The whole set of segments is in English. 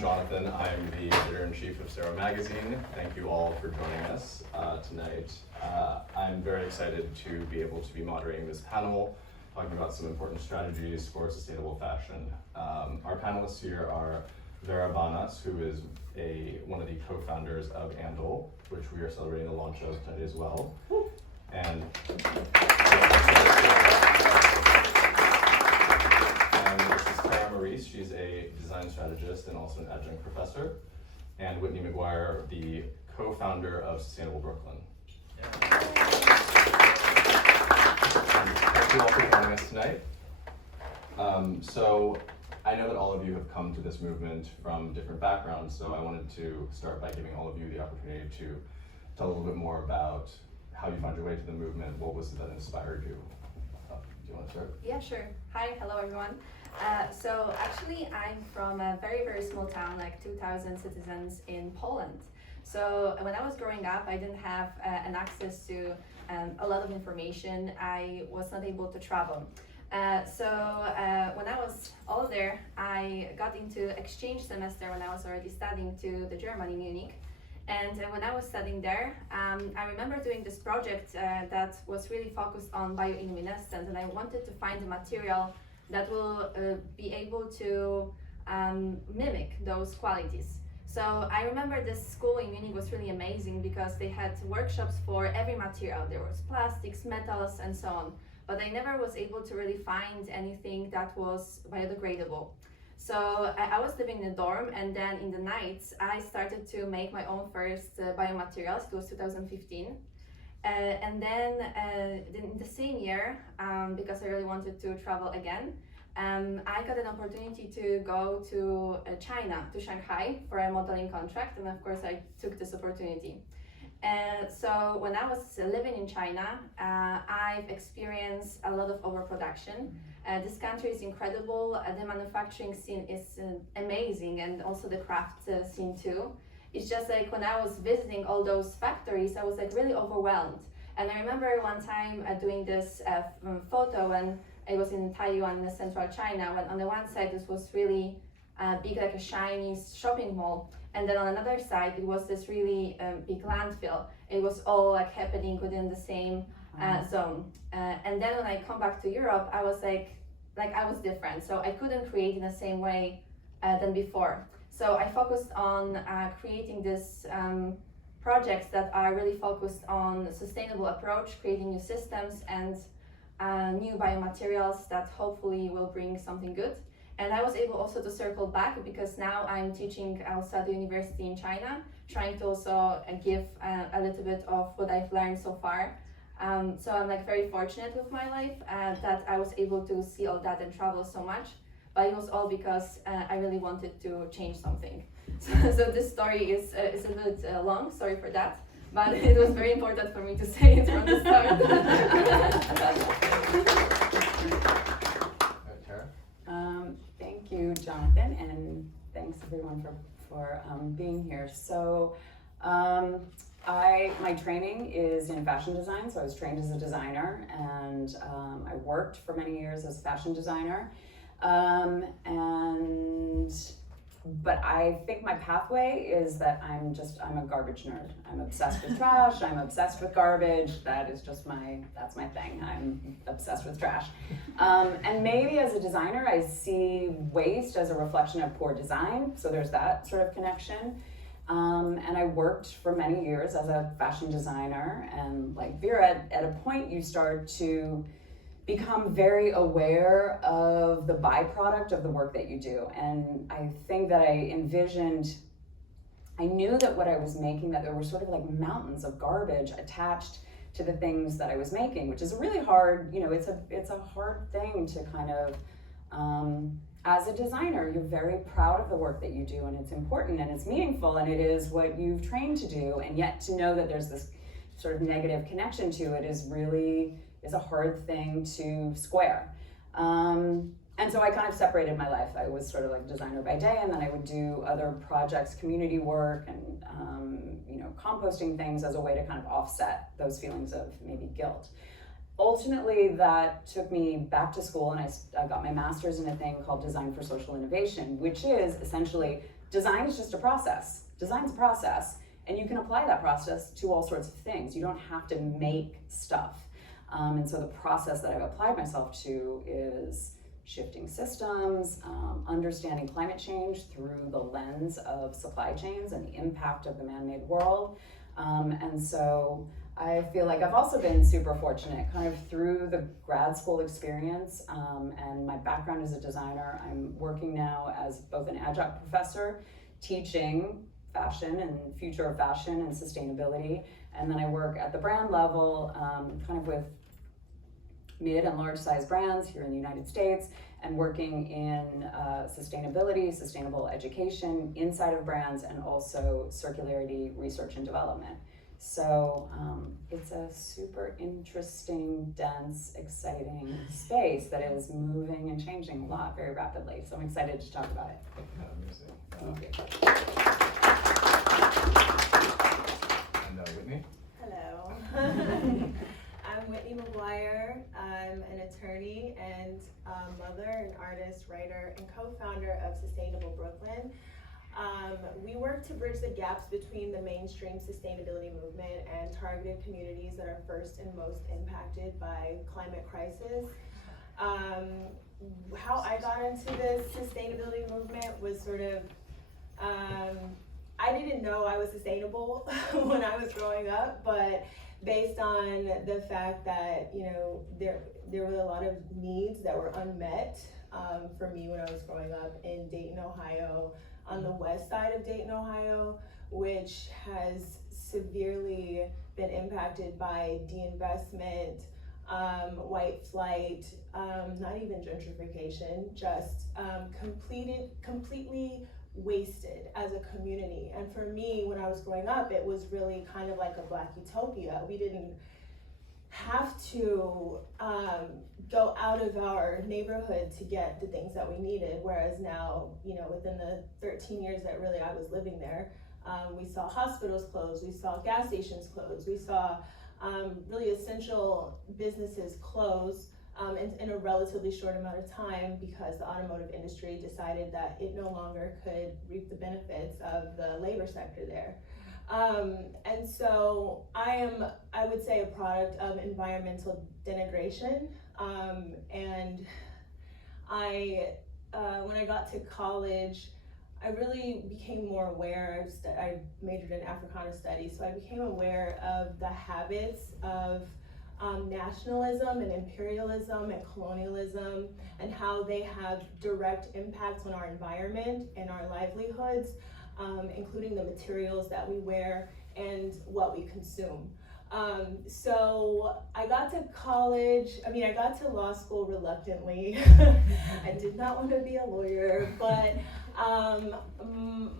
Jonathan. I'm the editor-in-chief of Cero magazine. Thank you all for joining us tonight. I'm very excited to be able to be moderating this panel, talking about some important strategies for sustainable fashion. Our panelists here are Vera Banas, who is one of the co-founders of Andal, which we are celebrating the launch of today as well. And this is Clara Maurice. She's a design strategist and also an adjunct professor. And Whitney McGuire, the co-founder of Sustainable Brooklyn. Thank you all for joining us tonight. So I know that all of you have come to this movement from different backgrounds, so I wanted to start by giving all of you the opportunity to tell a little bit more about how you found your way to the movement. What was it that inspired you? Do you want to start? Yeah, sure. Hi, hello everyone. So actually I'm from a very, very small town, like 2,000 citizens in Poland. So when I was growing up, I didn't have an access to a lot of information. I was not able to travel. So when I was all there, I got into exchange semester when I was already studying to the Germany, Munich. And when I was studying there, I remember doing this project that was really focused on bioluminescence, and I wanted to find a material that will be able to mimic those qualities. So I remember this school in Munich was really amazing because they had workshops for every material. There was plastics, metals, and so on. But I never was able to really find anything that was biodegradable. So I was living in a dorm, and then in the nights I started to make my own first biomaterials. It was 2015. And then in the same year, because I really wanted to travel again, I got an opportunity to go to China, to Shanghai, for a modeling contract, and of course I took this opportunity. So when I was living in China, I've experienced a lot of overproduction. This country is incredible. The manufacturing scene is amazing, and also the craft scene too. It's just like when I was visiting all those factories, I was like really overwhelmed. And I remember one time doing this photo, and it was in Taiyuan, in central China, when on the one side this was really big, like a shiny shopping mall. And then on another side, it was this really big landfill. It was all like happening within the same zone. And then when I come back to Europe, I was like I was different. So I couldn't create in the same way than before. So I focused on creating this projects that are really focused on a sustainable approach, creating new systems and new biomaterials that hopefully will bring something good. And I was able also to circle back because now I'm teaching also at the university in China, trying to also give a little bit of what I've learned so far. So I'm like very fortunate with my life that I was able to see all that and travel so much. But it was all because I really wanted to change something. So this story is a bit long, sorry for that. But it was very important for me to say it from the start. Thank you, Jonathan, and thanks everyone for being here. So my training is in fashion design, so I was trained as a designer, and I worked for many years as a fashion designer. But I think my pathway is that I'm a garbage nerd. I'm obsessed with trash, I'm obsessed with garbage. That's my thing. I'm obsessed with trash. And maybe as a designer, I see waste as a reflection of poor design. So there's that sort of connection. And I worked for many years as a fashion designer. And like Vera, at a point you start to become very aware of the byproduct of the work that you do. And I think that I knew that what I was making, that there were sort of like mountains of garbage attached to the things that I was making, which is a really hard, it's a hard thing to kind of, as a designer, you're very proud of the work that you do, and it's important and it's meaningful and it is what you've trained to do, and yet to know that there's this sort of negative connection to it is a hard thing to square. And so I kind of separated my life. I was sort of like a designer by day, and then I would do other projects, community work, and composting things as a way to kind of offset those feelings of maybe guilt. Ultimately, that took me back to school, and I got my master's in a thing called Design for Social Innovation, which is essentially design is just a process. Design's a process, and you can apply that process to all sorts of things. You don't have to make stuff. And so the process that I've applied myself to is shifting systems, understanding climate change through the lens of supply chains and the impact of the man-made world. And so I feel like I've also been super fortunate kind of through the grad school experience, and my background as a designer. I'm working now as both an adjunct professor teaching fashion and future of fashion and sustainability, and then I work at the brand level kind of with mid and large size brands here in the United States, and working in sustainability, sustainable education inside of brands, and also circularity research and development. So it's a super interesting, dense, exciting space that is moving and changing a lot very rapidly. So I'm excited to talk about it. Amazing. Thank you. And Whitney? Hello. I'm Whitney McGuire. I'm an attorney and mother, an artist, writer, and co-founder of Sustainable Brooklyn. We work to bridge the gaps between the mainstream sustainability movement and targeted communities that are first and most impacted by climate crisis. How I got into this sustainability movement was sort of, I didn't know I was sustainable when I was growing up, but based on the fact that, you know, there were a lot of needs that were unmet for me when I was growing up in Dayton, Ohio, on the west side of Dayton, Ohio, which has severely been impacted by deinvestment, white flight, not even gentrification, just completely wasted as a community. And for me, when I was growing up, it was really kind of like a Black utopia. We didn't have to go out of our neighborhood to get the things that we needed, whereas now, you know, within the 13 years that really I was living there, we saw hospitals close, we saw gas stations close, we saw really essential businesses close in a relatively short amount of time, because the automotive industry decided that it no longer could reap the benefits of the labor sector there. And so I would say, a product of environmental denigration. And when I got to college, I really became more aware. I majored in Africana studies, so I became aware of the habits of nationalism and imperialism and colonialism, and how they have direct impacts on our environment and our livelihoods, including the materials that we wear and what we consume. So I got to college, I got to law school reluctantly. I did not want to be a lawyer, but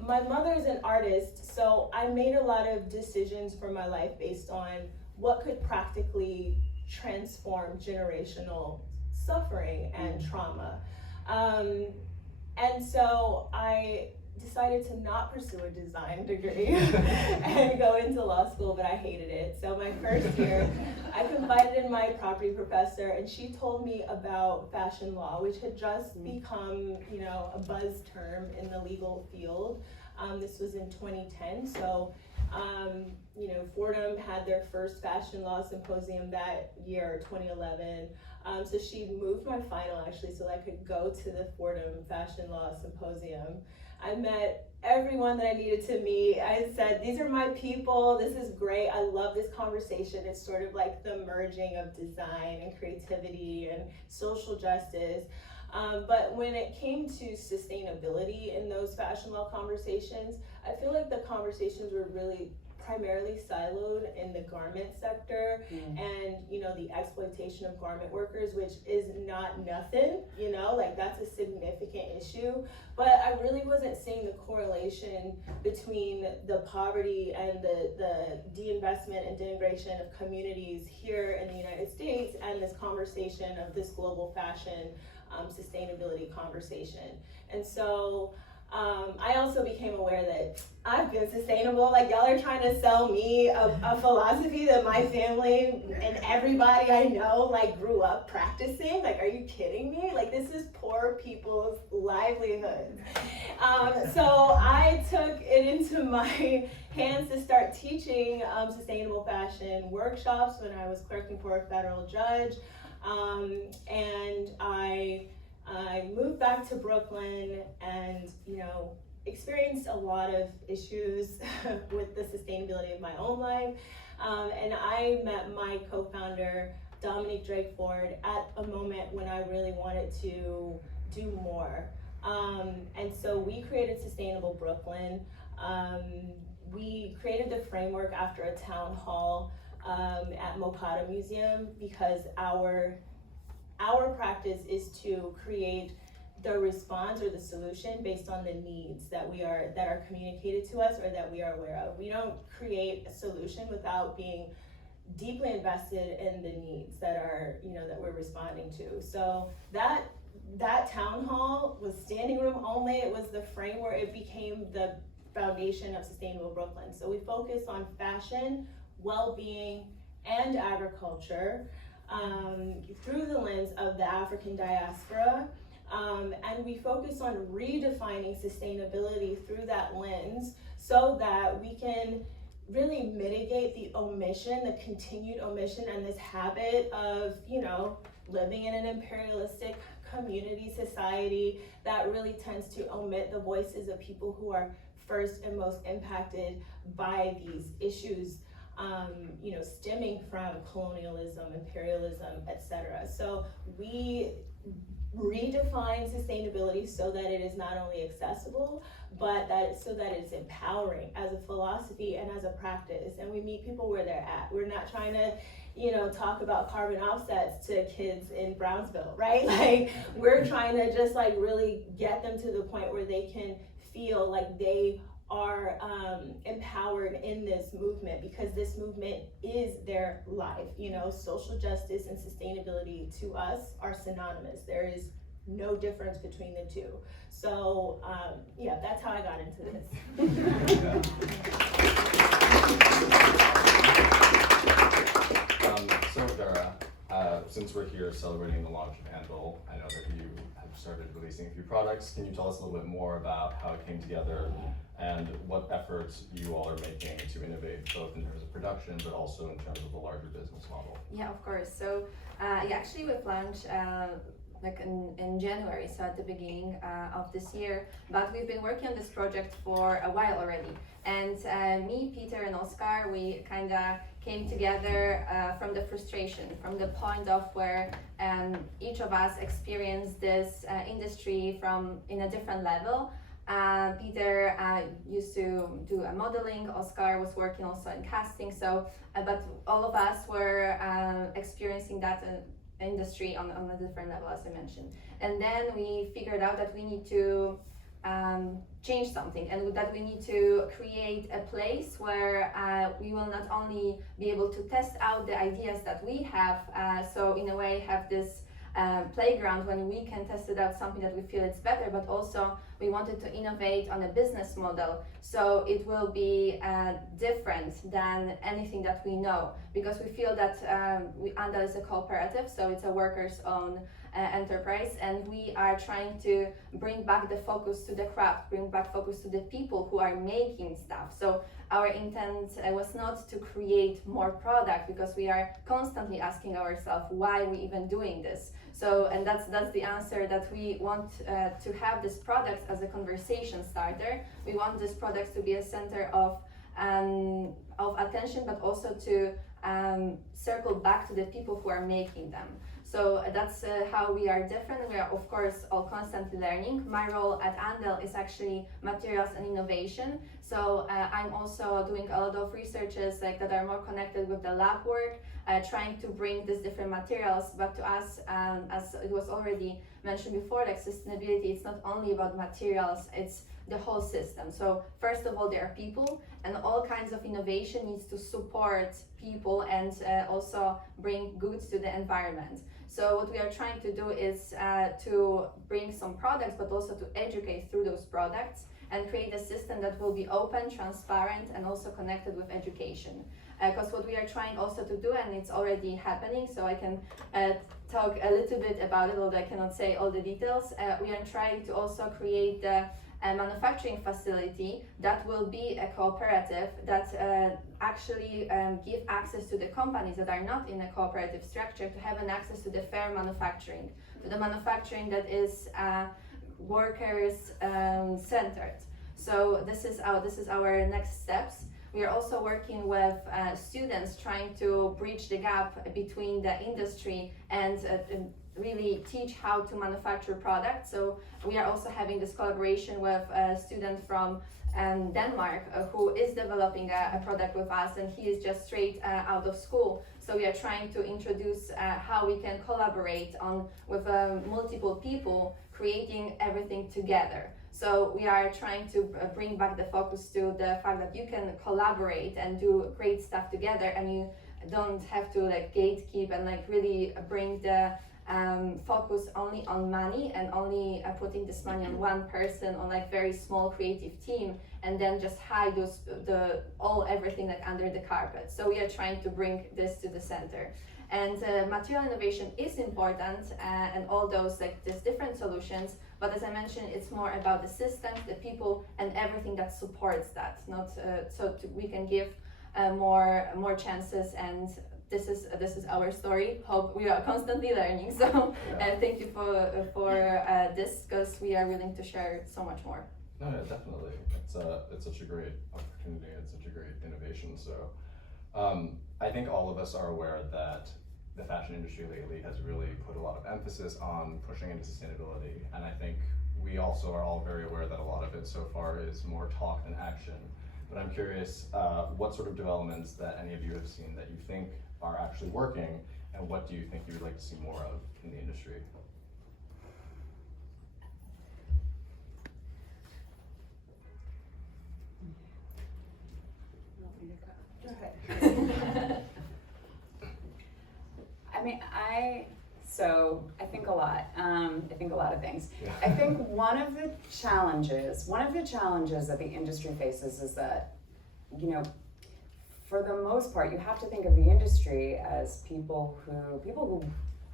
my mother is an artist, so I made a lot of decisions for my life based on what could practically transform generational suffering and trauma. And so I decided to not pursue a design degree and go into law school, but I hated it. So my first year, I confided in my property professor, and she told me about fashion law, which had just become, you know, a buzz term in the legal field. This was in 2010, so you know, Fordham had their first fashion law symposium that year, 2011. So she moved my final actually so I could go to the Fordham Fashion Law Symposium. I met everyone that I needed to meet. I said, these are my people, this is great, I love this conversation. It's sort of like the merging of design and creativity and social justice. But when it came to sustainability in those fashion law conversations, I feel like the conversations were really primarily siloed in the garment sector and, you know, the exploitation of garment workers, which is not nothing, you know, like that's a significant issue. But I really wasn't seeing the correlation between the poverty and the deinvestment and denigration of communities here in the United States and this conversation of this global fashion sustainability conversation. And so I also became aware that I've been sustainable. Like, y'all are trying to sell me a philosophy that my family and everybody I know like grew up practicing. Like, are you kidding me? Like, this is poor people's livelihoods. So I took it into my hands to start teaching sustainable fashion workshops when I was clerking for a federal judge. And I moved back to Brooklyn and, experienced a lot of issues with the sustainability of my own life. And I met my co-founder, Dominique Drake Ford, at a moment when I really wanted to do more. And so we created Sustainable Brooklyn. We created the framework after a town hall at Mokata Museum because our practice is to create the response or the solution based on the needs that are communicated to us or that we are aware of. We don't create a solution without being deeply invested in the needs that are, that we're responding to. So that town hall was standing room only. It was the framework. It became the foundation of Sustainable Brooklyn. So we focus on fashion, well-being, and agriculture through the lens of the African diaspora. And we focus on redefining sustainability through that lens so that we can really mitigate the omission, the continued omission, and this habit of, living in an imperialistic community society that really tends to omit the voices of people who are first and most impacted by these issues, stemming from colonialism, imperialism, etc. So we redefine sustainability so that it is not only accessible, but so that it's empowering as a philosophy and as a practice. And we meet people where they're at. We're not trying to, talk about carbon offsets to kids in Brownsville, right? Like, we're trying to just really get them to the point where they can feel like they are empowered in this movement, because this movement is their life. Social justice and sustainability to us are synonymous. There is no difference between the two. So that's how I got into this. So Dara, since we're here celebrating the launch of Handle, I know that you have started releasing a few products. Can you tell us a little bit more about how it came together and what efforts you all are making to innovate, both in terms of production, but also in terms of the larger business model? Yeah, of course. So actually we've launched in January, so at the beginning of this year, but we've been working on this project for a while already. And me, Peter, and Oscar, we kind of came together from the frustration, from the point of where each of us experienced this industry in a different level. Peter used to do modeling. Oscar was working also in casting. So, but all of us were experiencing that industry on a different level, as I mentioned. And then we figured out that we need to change something, and that we need to create a place where we will not only be able to test out the ideas that we have, so in a way have this playground when we can test it out, something that we feel it's better, but also we wanted to innovate on a business model so it will be different than anything that we know, because we feel that Andal is a cooperative, so it's a workers own enterprise, and we are trying to bring back the focus to the craft, bring back focus to the people who are making stuff. So our intent was not to create more product, because we are constantly asking ourselves why we even doing this. So, and that's the answer, that we want to have this product as a conversation starter. We want this product to be a center of attention, but also to circle back to the people who are making them. So that's how we are different. We are, of course, all constantly learning. My role at Andal is actually materials and innovation. So I'm also doing a lot of researches that are more connected with the lab work, trying to bring these different materials. But to us, as it was already mentioned before, sustainability, it's not only about materials, it's the whole system. So first of all, there are people, and all kinds of innovation needs to support people and also bring goods to the environment. So what we are trying to do is to bring some products, but also to educate through those products and create a system that will be open, transparent, and also connected with education. Because what we are trying also to do, and it's already happening, so I can talk a little bit about it, although I cannot say all the details. We are trying to also create a manufacturing facility that will be a cooperative that actually give access to the companies that are not in a cooperative structure to have an access to the fair manufacturing, to the manufacturing that is workers centered. So this is our next steps. We are also working with students trying to bridge the gap between the industry and really teach how to manufacture products. So we are also having this collaboration with a student from Denmark who is developing a product with us, and he is just straight out of school. So we are trying to introduce how we can collaborate with multiple people, creating everything together. So we are trying to bring back the focus to the fact that you can collaborate and do great stuff together, and you don't have to like gatekeep and like really bring the focus only on money and only putting this money on one person, on like very small creative team, and then just hide everything like under the carpet. So we are trying to bring this to the center. And material innovation is important, and all those like these different solutions. But as I mentioned, it's more about the systems, the people, and everything that supports that. Not we can give more chances. And this is our story. Hope we are constantly learning. So thank you for this, because we are willing to share so much more. No, yeah, definitely. It's such a great opportunity. It's such a great innovation. So I think all of us are aware that the fashion industry lately has really put a lot of emphasis on pushing into sustainability. And I think we also are all very aware that a lot of it so far is more talk than action. But I'm curious what sort of developments that any of you have seen that you think are actually working, and what do you think you would like to see more of in the industry? Go ahead. I mean, I think a lot. I think a lot of things. Yeah. I think one of the challenges that the industry faces is that, for the most part, you have to think of the industry as people who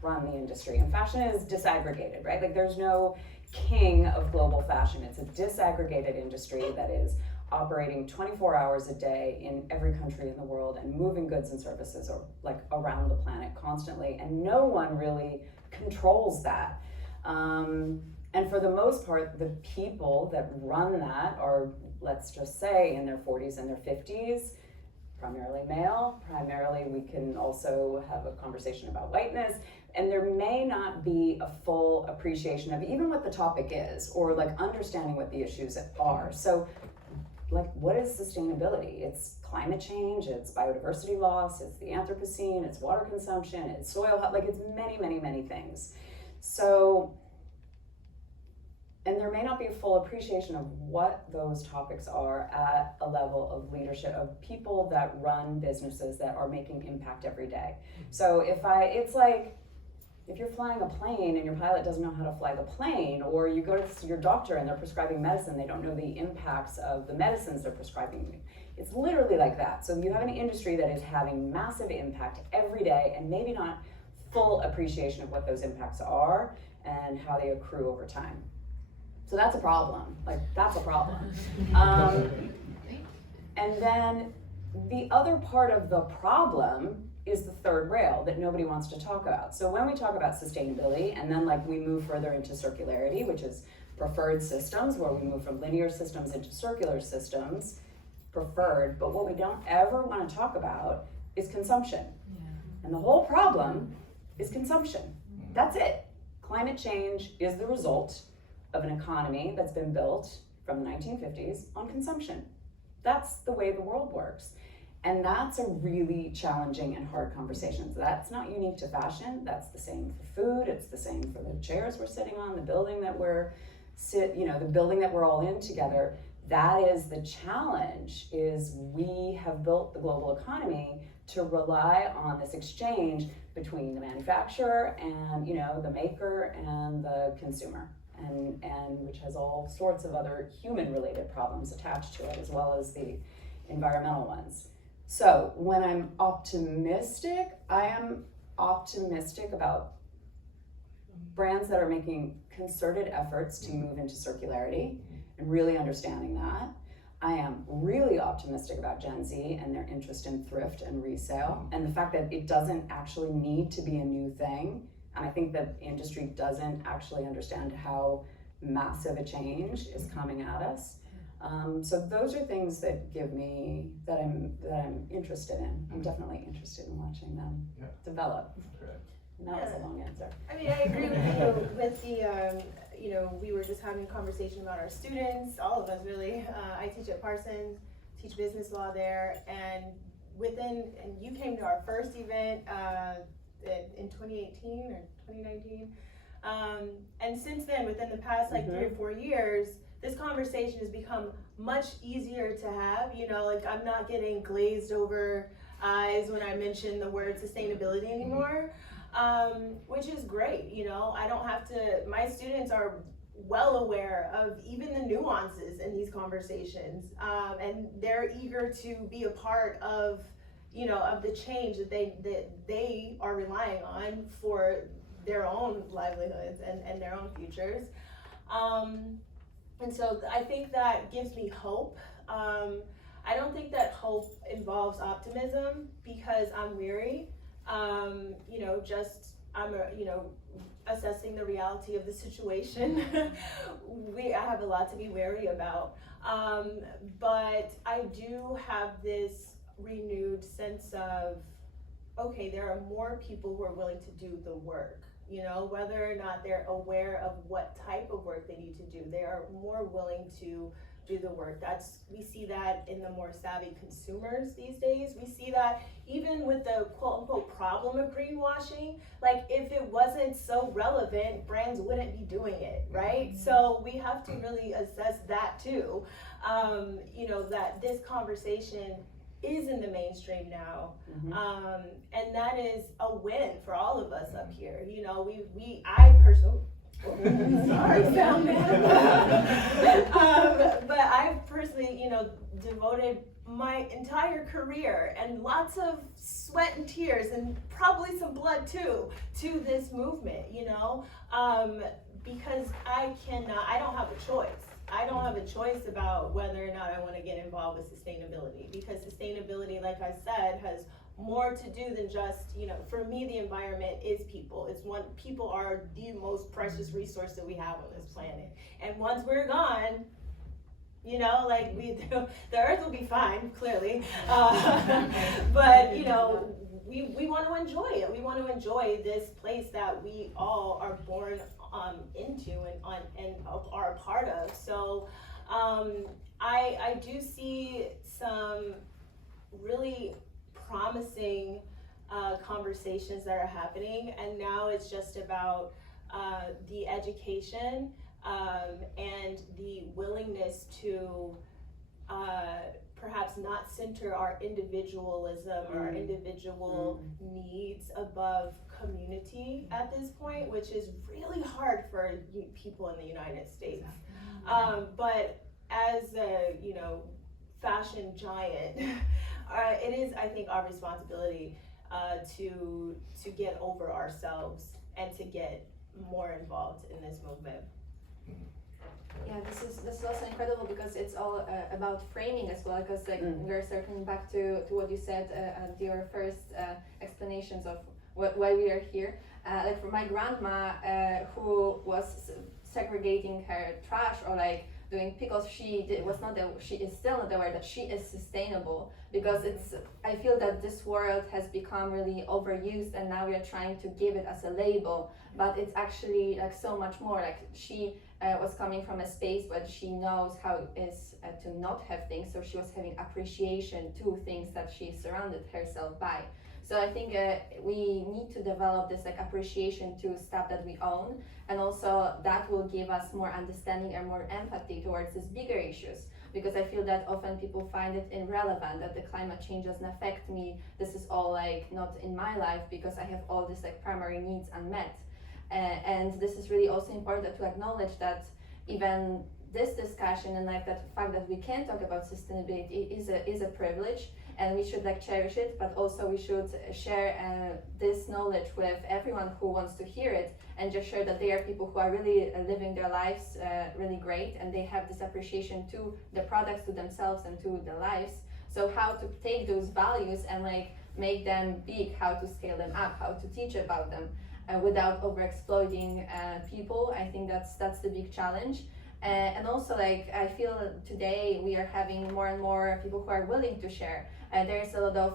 run the industry. And fashion is disaggregated, right? Like there's no king of global fashion. It's a disaggregated industry that is operating 24 hours a day in every country in the world and moving goods and services around the planet constantly, and no one really controls that. And for the most part, the people that run that are, let's just say, in their 40s and their 50s, primarily male, we can also have a conversation about whiteness, and there may not be a full appreciation of even what the topic is, or like understanding what the issues are. So like, what is sustainability? It's climate change, it's biodiversity loss, it's the Anthropocene, it's water consumption, it's soil health, like it's many, many, many things. So, and there may not be a full appreciation of what those topics are at a level of leadership, of people that run businesses that are making impact every day. So it's like, if you're flying a plane and your pilot doesn't know how to fly the plane, or you go to your doctor and they're prescribing medicine, they don't know the impacts of the medicines they're prescribing you. It's literally like that. So you have an industry that is having massive impact every day, and maybe not full appreciation of what those impacts are and how they accrue over time. So that's a problem. That's a problem. And then the other part of the problem is the third rail that nobody wants to talk about. So when we talk about sustainability, and then we move further into circularity, which is preferred systems, where we move from linear systems into circular systems, preferred, but what we don't ever want to talk about is consumption. Yeah. And the whole problem is consumption. That's it. Climate change is the result of an economy that's been built from the 1950s on consumption. That's the way the world works. And that's a really challenging and hard conversation. So that's not unique to fashion. That's the same for food. It's the same for the chairs we're sitting on, the building that we're the building that we're all in together. That is the challenge, is we have built the global economy to rely on this exchange between the manufacturer and, the maker and the consumer, and which has all sorts of other human-related problems attached to it, as well as the environmental ones. So when I'm optimistic, I am optimistic about brands that are making concerted efforts to move into circularity and really understanding that. I am really optimistic about Gen Z and their interest in thrift and resale, and the fact that it doesn't actually need to be a new thing. And I think that the industry doesn't actually understand how massive a change is coming at us. So those are things that I'm interested in. I'm definitely interested in watching them develop. Great. And that was a long answer. I mean, I agree with you with the, we were just having a conversation about our students, all of us really. I teach at Parsons, teach business law there, and you came to our first event in 2018 or 2019. And since then, within the past 3 or 4 years, this conversation has become much easier to have. I'm not getting glazed over eyes when I mention the word sustainability anymore. Which is great, I don't have to, my students are well aware of even the nuances in these conversations, and they're eager to be a part of, of the change that they are relying on for their own livelihoods and their own futures. And so I think that gives me hope. I don't think that hope involves optimism, because I'm weary. I'm assessing the reality of the situation. I have a lot to be wary about. But I do have this renewed sense of, okay, there are more people who are willing to do the work, whether or not they're aware of what type of work they need to do, they are more willing to do the work. We see that in the more savvy consumers these days. We see that even with the quote unquote problem of greenwashing, if it wasn't so relevant, brands wouldn't be doing it, right? So we have to really assess that too, that this conversation is in the mainstream now, and that is a win for all of us up here. I personally, sorry, sound man. But I've personally, devoted my entire career and lots of sweat and tears and probably some blood too to this movement, because I don't have a choice. I don't have a choice about whether or not I want to get involved with sustainability, because sustainability, like I said, has more to do than just, for me, the environment is people. People are the most precious resource that we have on this planet. And once we're gone, the earth will be fine, clearly. But, we want to enjoy it. We want to enjoy this place that we all are born into and are a part of. So I do see some really promising conversations that are happening, and now it's just about the education and the willingness to perhaps not center our individualism or our individual needs above community at this point, which is really hard for people in the United States. But as a fashion giant, it is, I think, our responsibility to get over ourselves and to get more involved in this movement. Yeah, this is also incredible, because it's all about framing as well, because we're circling back to what you said at your first explanations of why we are here. For my grandma, who was segregating her trash or doing pickles, she is still not aware that she is sustainable, because I feel that this word has become really overused, and now we are trying to give it as a label, but it's actually so much more. She was coming from a space where she knows how it is to not have things, so she was having appreciation to things that she surrounded herself by. So I think we need to develop this like appreciation to stuff that we own, and also that will give us more understanding and more empathy towards these bigger issues. Because I feel that often people find it irrelevant that the climate change doesn't affect me. This is all like not in my life because I have all these like primary needs unmet. And this is really also important to acknowledge that even this discussion and like that fact that we can talk about sustainability is a privilege, and we should like cherish it, but also we should share this knowledge with everyone who wants to hear it, and just share that they are people who are really living their lives really great, and they have this appreciation to the products, to themselves, and to their lives. So how to take those values and like make them big, how to scale them up, how to teach about them without over exploiting people. I think that's the big challenge. And also like I feel today we are having more and more people who are willing to share. There's a lot of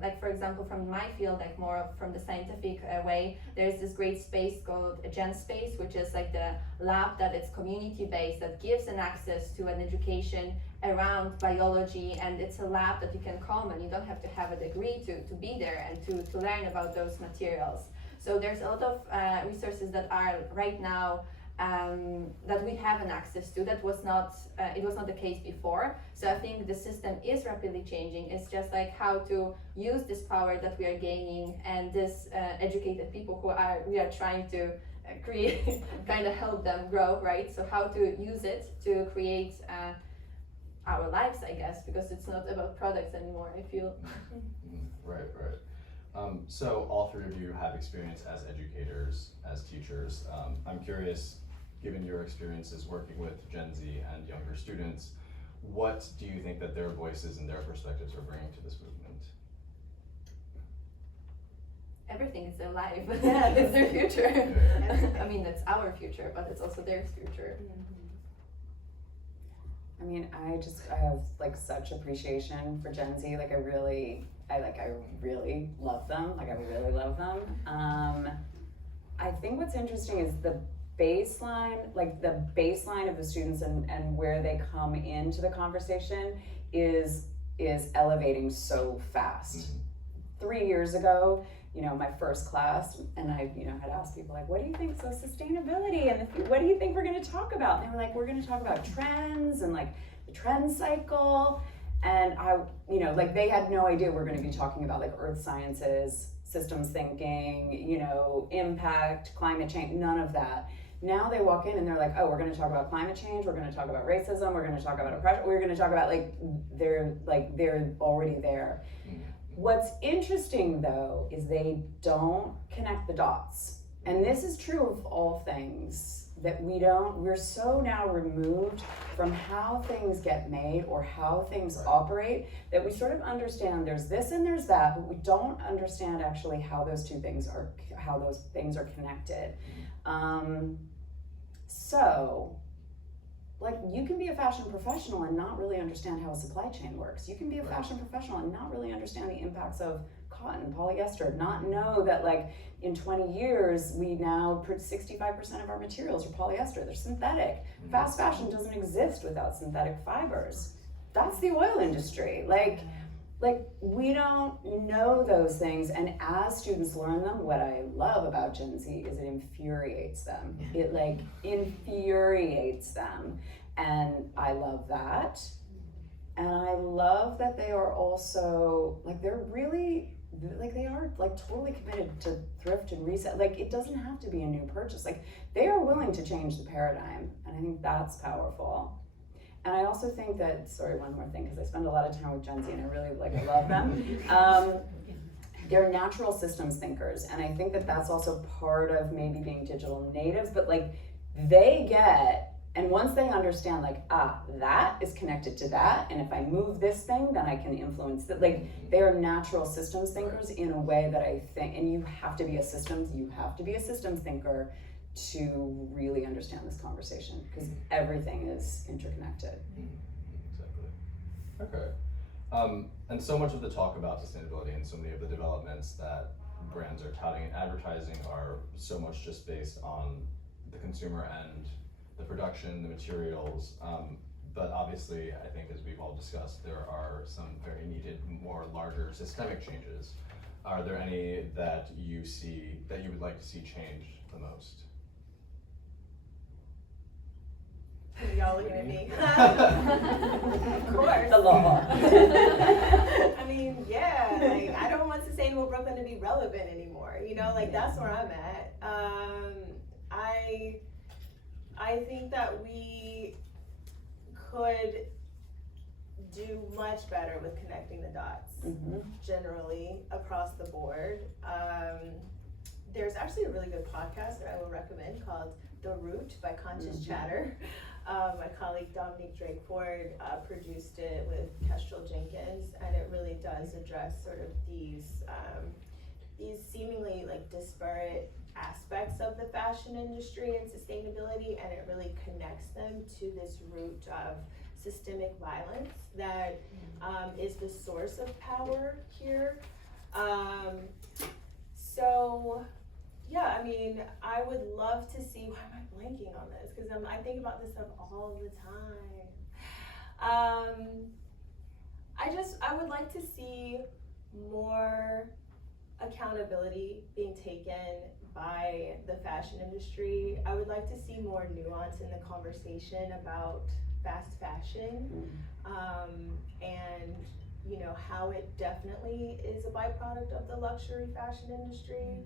like for example from my field, like more from the scientific way, there's this great space called Gen Space, which is like the lab that it's community based, that gives an access to an education around biology, and it's a lab that you can come and you don't have to have a degree to be there and to learn about those materials. So there's a lot of resources that are right now that we have an access to. That was not it was not the case before. So I think the system is rapidly changing. It's just like how to use this power that we are gaining, and this educated people we are trying to create, kind of help them grow, right? So how to use it to create our lives, I guess, because it's not about products anymore, I feel. Right. So all three of you have experience as educators, as teachers. I'm curious, given your experiences working with Gen Z and younger students, what do you think that their voices and their perspectives are bringing to this movement? Everything is their life. It's their future. Yeah. I mean, it's our future, but it's also their future. I mean, I have like such appreciation for Gen Z. Like I really love them. Like I really love them. I think what's interesting is the baseline of the students and where they come into the conversation is elevating so fast. Mm-hmm. 3 years ago, my first class, and I, had asked people like, what do you think? So sustainability, and what do you think we're going to talk about? And they were like, we're going to talk about trends and like the trend cycle. And I, they had no idea we're going to be talking about like earth sciences, systems thinking, impact, climate change, none of that. Now they walk in and they're like, oh, we're going to talk about climate change, we're going to talk about racism, we're going to talk about oppression, we're going to talk about they're already there. Mm-hmm. What's interesting though is they don't connect the dots. And this is true of all things, that we're so now removed from how things get made or how things operate that we sort of understand there's this and there's that, but we don't understand actually how those things are connected. So like you can be a fashion professional and not really understand how a supply chain works. You can be a fashion professional and not really understand the impacts of cotton, polyester, not know that like in 20 years, we now put 65% of our materials are polyester, they're synthetic. Fast fashion doesn't exist without synthetic fibers. That's the oil industry. Like we don't know those things, and as students learn them, what I love about Gen Z is it infuriates them. It like infuriates them, and I love that. And I love that they are also like they are like totally committed to thrift and reset. Like it doesn't have to be a new purchase. Like they are willing to change the paradigm, and I think that's powerful. And I also think that, sorry, one more thing, because I spend a lot of time with Gen Z and I really I love them. They're natural systems thinkers, and I think that that's also part of maybe being digital natives, but like they get, and once they understand like, that is connected to that, and if I move this thing, then I can influence that. Like they're natural systems thinkers in a way that I think, and you have to be a systems thinker to really understand this conversation, because everything is interconnected. Exactly. Okay. And so much of the talk about sustainability and so many of the developments that brands are touting and advertising are so much just based on the consumer end, the production, the materials. But obviously, I think as we've all discussed, there are some very needed, more larger systemic changes. Are there any that you see, that you would like to see change the most? Y'all looking at me. Of course. The law. I mean, yeah, like, I don't want Sustainable Brooklyn to be relevant anymore, you know, like, that's where I'm at. I think that we could do much better with connecting the dots, generally, across the board. There's actually a really good podcast that I will recommend called The Root by Conscious Chatter. My colleague Dominique Drakeford produced it with Kestrel Jenkins, and it really does address sort of these seemingly like disparate aspects of the fashion industry and sustainability, and it really connects them to this root of systemic violence that is the source of power here. So yeah, I mean, I would love to see, why am I blanking on this? Because I think about this stuff all the time. I would like to see more accountability being taken by the fashion industry. I would like to see more nuance in the conversation about fast fashion, and you know, how it definitely is a byproduct of the luxury fashion industry.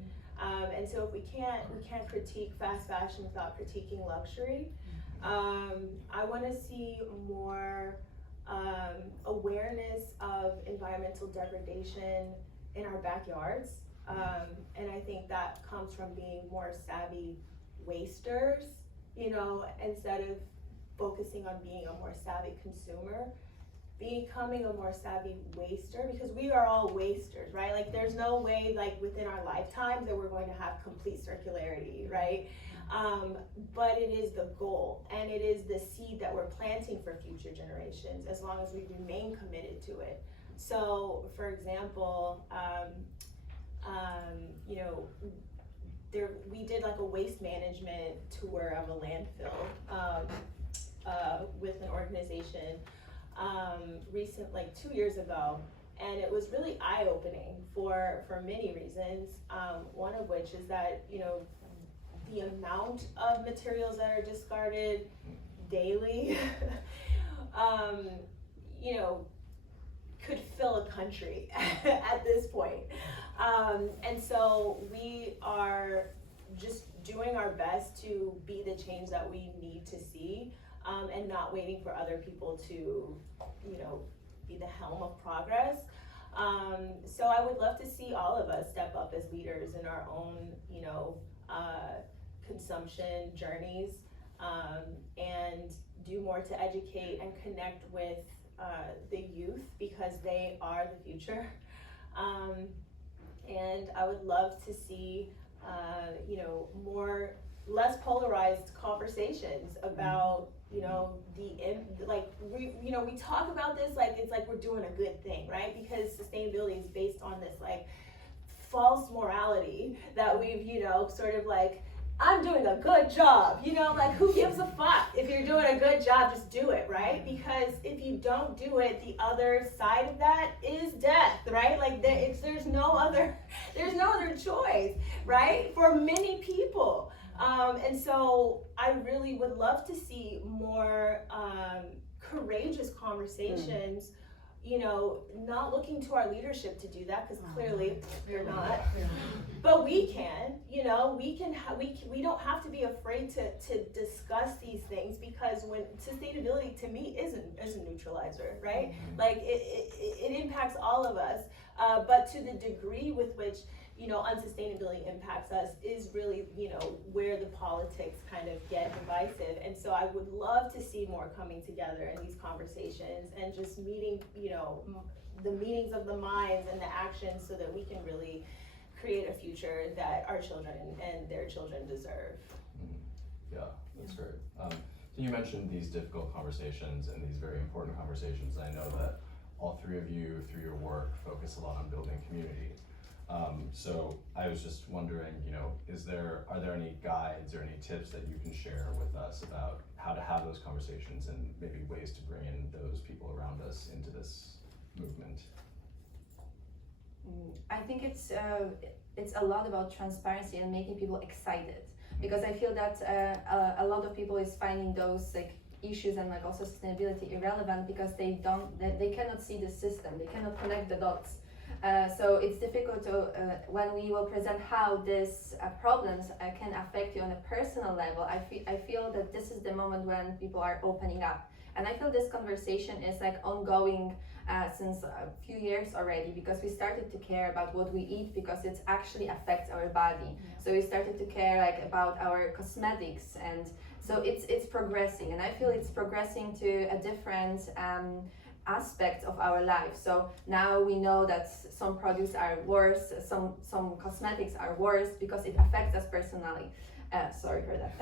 And so if we can't critique fast fashion without critiquing luxury. I want to see more awareness of environmental degradation in our backyards. And I think that comes from being more savvy wasters, you know, instead of focusing on being a more savvy consumer, becoming a more savvy waster, because we are all wasters, right? Like, there's no way, like, within our lifetime that we're going to have complete circularity, right? But it is the goal, and it is the seed that we're planting for future generations, as long as we remain committed to it. So, for example, you know, we did like a waste management tour of a landfill with an organization recent, like 2 years ago, and it was really eye-opening for many reasons. One of which is that, you know, the amount of materials that are discarded daily, you know, could fill a country at this point. And so we are just doing our best to be the change that we need to see, and not waiting for other people to, you know, be the helm of progress. So I would love to see all of us step up as leaders in our own, you know, consumption journeys, and do more to educate and connect with the youth, because they are the future. And I would love to see, you know, less polarized conversations about, you know, we talk about this like it's like we're doing a good thing, right? Because sustainability is based on this like false morality that we've, you know, sort of like, I'm doing a good job, you know, like, who gives a fuck? If you're doing a good job, just do it, right? Because if you don't do it, the other side of that is death, right? Like, there's no other choice, right? For many people. And so I really would love to see more courageous conversations, you know, not looking to our leadership to do that, because clearly they're not. But we can, you know, we don't have to be afraid to discuss these things, because when sustainability to me is a neutralizer, right? Like it impacts all of us, but to the degree with which, you know, unsustainability impacts us is really, you know, where the politics kind of get divisive. And so I would love to see more coming together in these conversations and just meeting, you know, the meetings of the minds and the actions, so that we can really create a future that our children and their children deserve. Yeah, that's great. So you mentioned these difficult conversations and these very important conversations. I know that all three of you, through your work, focus a lot on building community. So I was just wondering, you know, are there any guides or any tips that you can share with us about how to have those conversations and maybe ways to bring in those people around us into this movement? I think it's a lot about transparency and making people excited, because I feel that a lot of people is finding those like issues and like also sustainability irrelevant because they cannot see the system, they cannot connect the dots. So it's difficult to when we will present how these problems can affect you on a personal level. I feel that this is the moment when people are opening up, and I feel this conversation is like ongoing since a few years already, because we started to care about what we eat because it actually affects our body. So we started to care like about our cosmetics, and so it's progressing, and I feel it's progressing to a different aspect of our life. So now we know that some products are worse, some cosmetics are worse because it affects us personally. Sorry for that.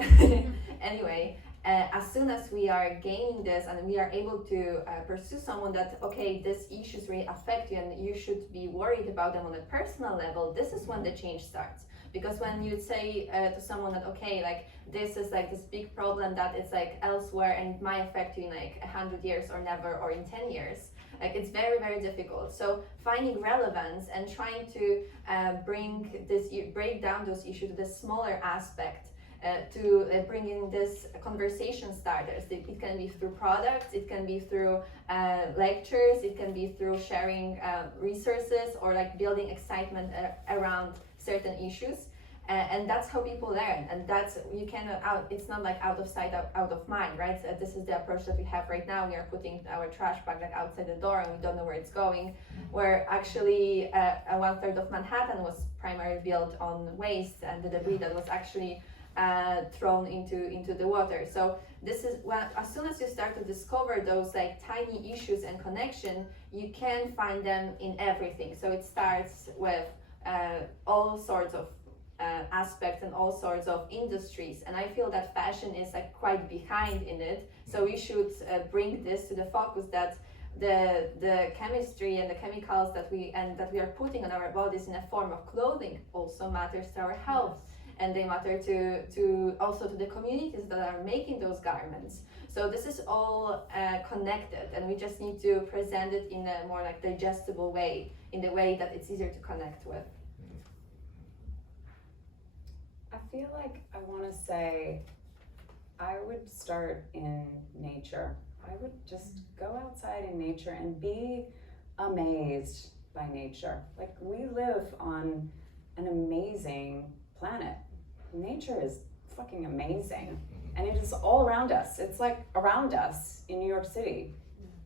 Anyway, as soon as we are gaining this and we are able to pursue someone that, okay, these issues really affect you and you should be worried about them on a personal level, this is when the change starts. Because when you say to someone that, okay, like this is like this big problem that it's like elsewhere and it might affect you in like 100 years or never or in 10 years, like it's very, very difficult. So finding relevance and trying to break down those issues to the smaller aspect, to bring in this conversation starters. It can be through products, it can be through lectures, it can be through sharing resources or like building excitement around certain issues, and that's how people learn. And that's, you cannot it's not like out of sight, out of mind, right? So this is the approach that we have right now. We are putting our trash bag like outside the door and we don't know where it's going, where actually 1/3 of Manhattan was primarily built on waste and the debris that was actually thrown into the water. So this is when, as soon as you start to discover those like tiny issues and connection, you can find them in everything. So it starts with all sorts of aspects and all sorts of industries, and I feel that fashion is like quite behind in it. So we should bring this to the focus that the chemistry and the chemicals that we are putting on our bodies in a form of clothing also matters to our health. Yes. And they matter to also to the communities that are making those garments. So this is all connected, and we just need to present it in a more like digestible way, in the way that it's easier to connect with. I feel like I want to say I would start in nature. I would just go outside in nature and be amazed by nature. Like, we live on an amazing planet. Nature is fucking amazing, and it is all around us. It's like around us in New York City.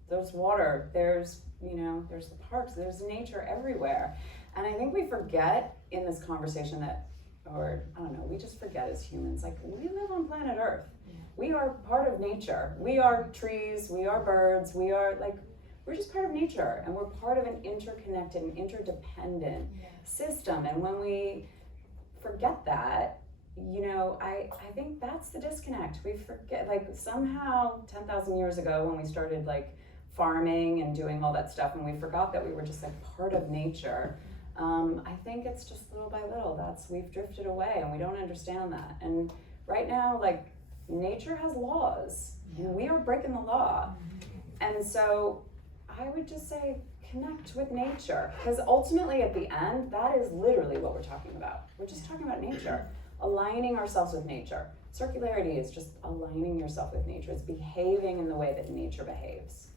There's water, there's the parks, there's nature everywhere. And I think we forget in this conversation that, or I don't know, we just forget as humans, like, we live on planet Earth. We are part of nature. We are trees, we are birds, we're just part of nature, and we're part of an interconnected and interdependent system. And when we forget that, I think that's the disconnect. We forget, like, somehow 10,000 years ago when we started like farming and doing all that stuff, and we forgot that we were just like part of nature. I think it's just little by little, we've drifted away and we don't understand that. And right now, like, nature has laws and we are breaking the law. And so I would just say, connect with nature, because ultimately at the end, that is literally what we're talking about. We're just talking about nature, aligning ourselves with nature. Circularity is just aligning yourself with nature. It's behaving in the way that nature behaves.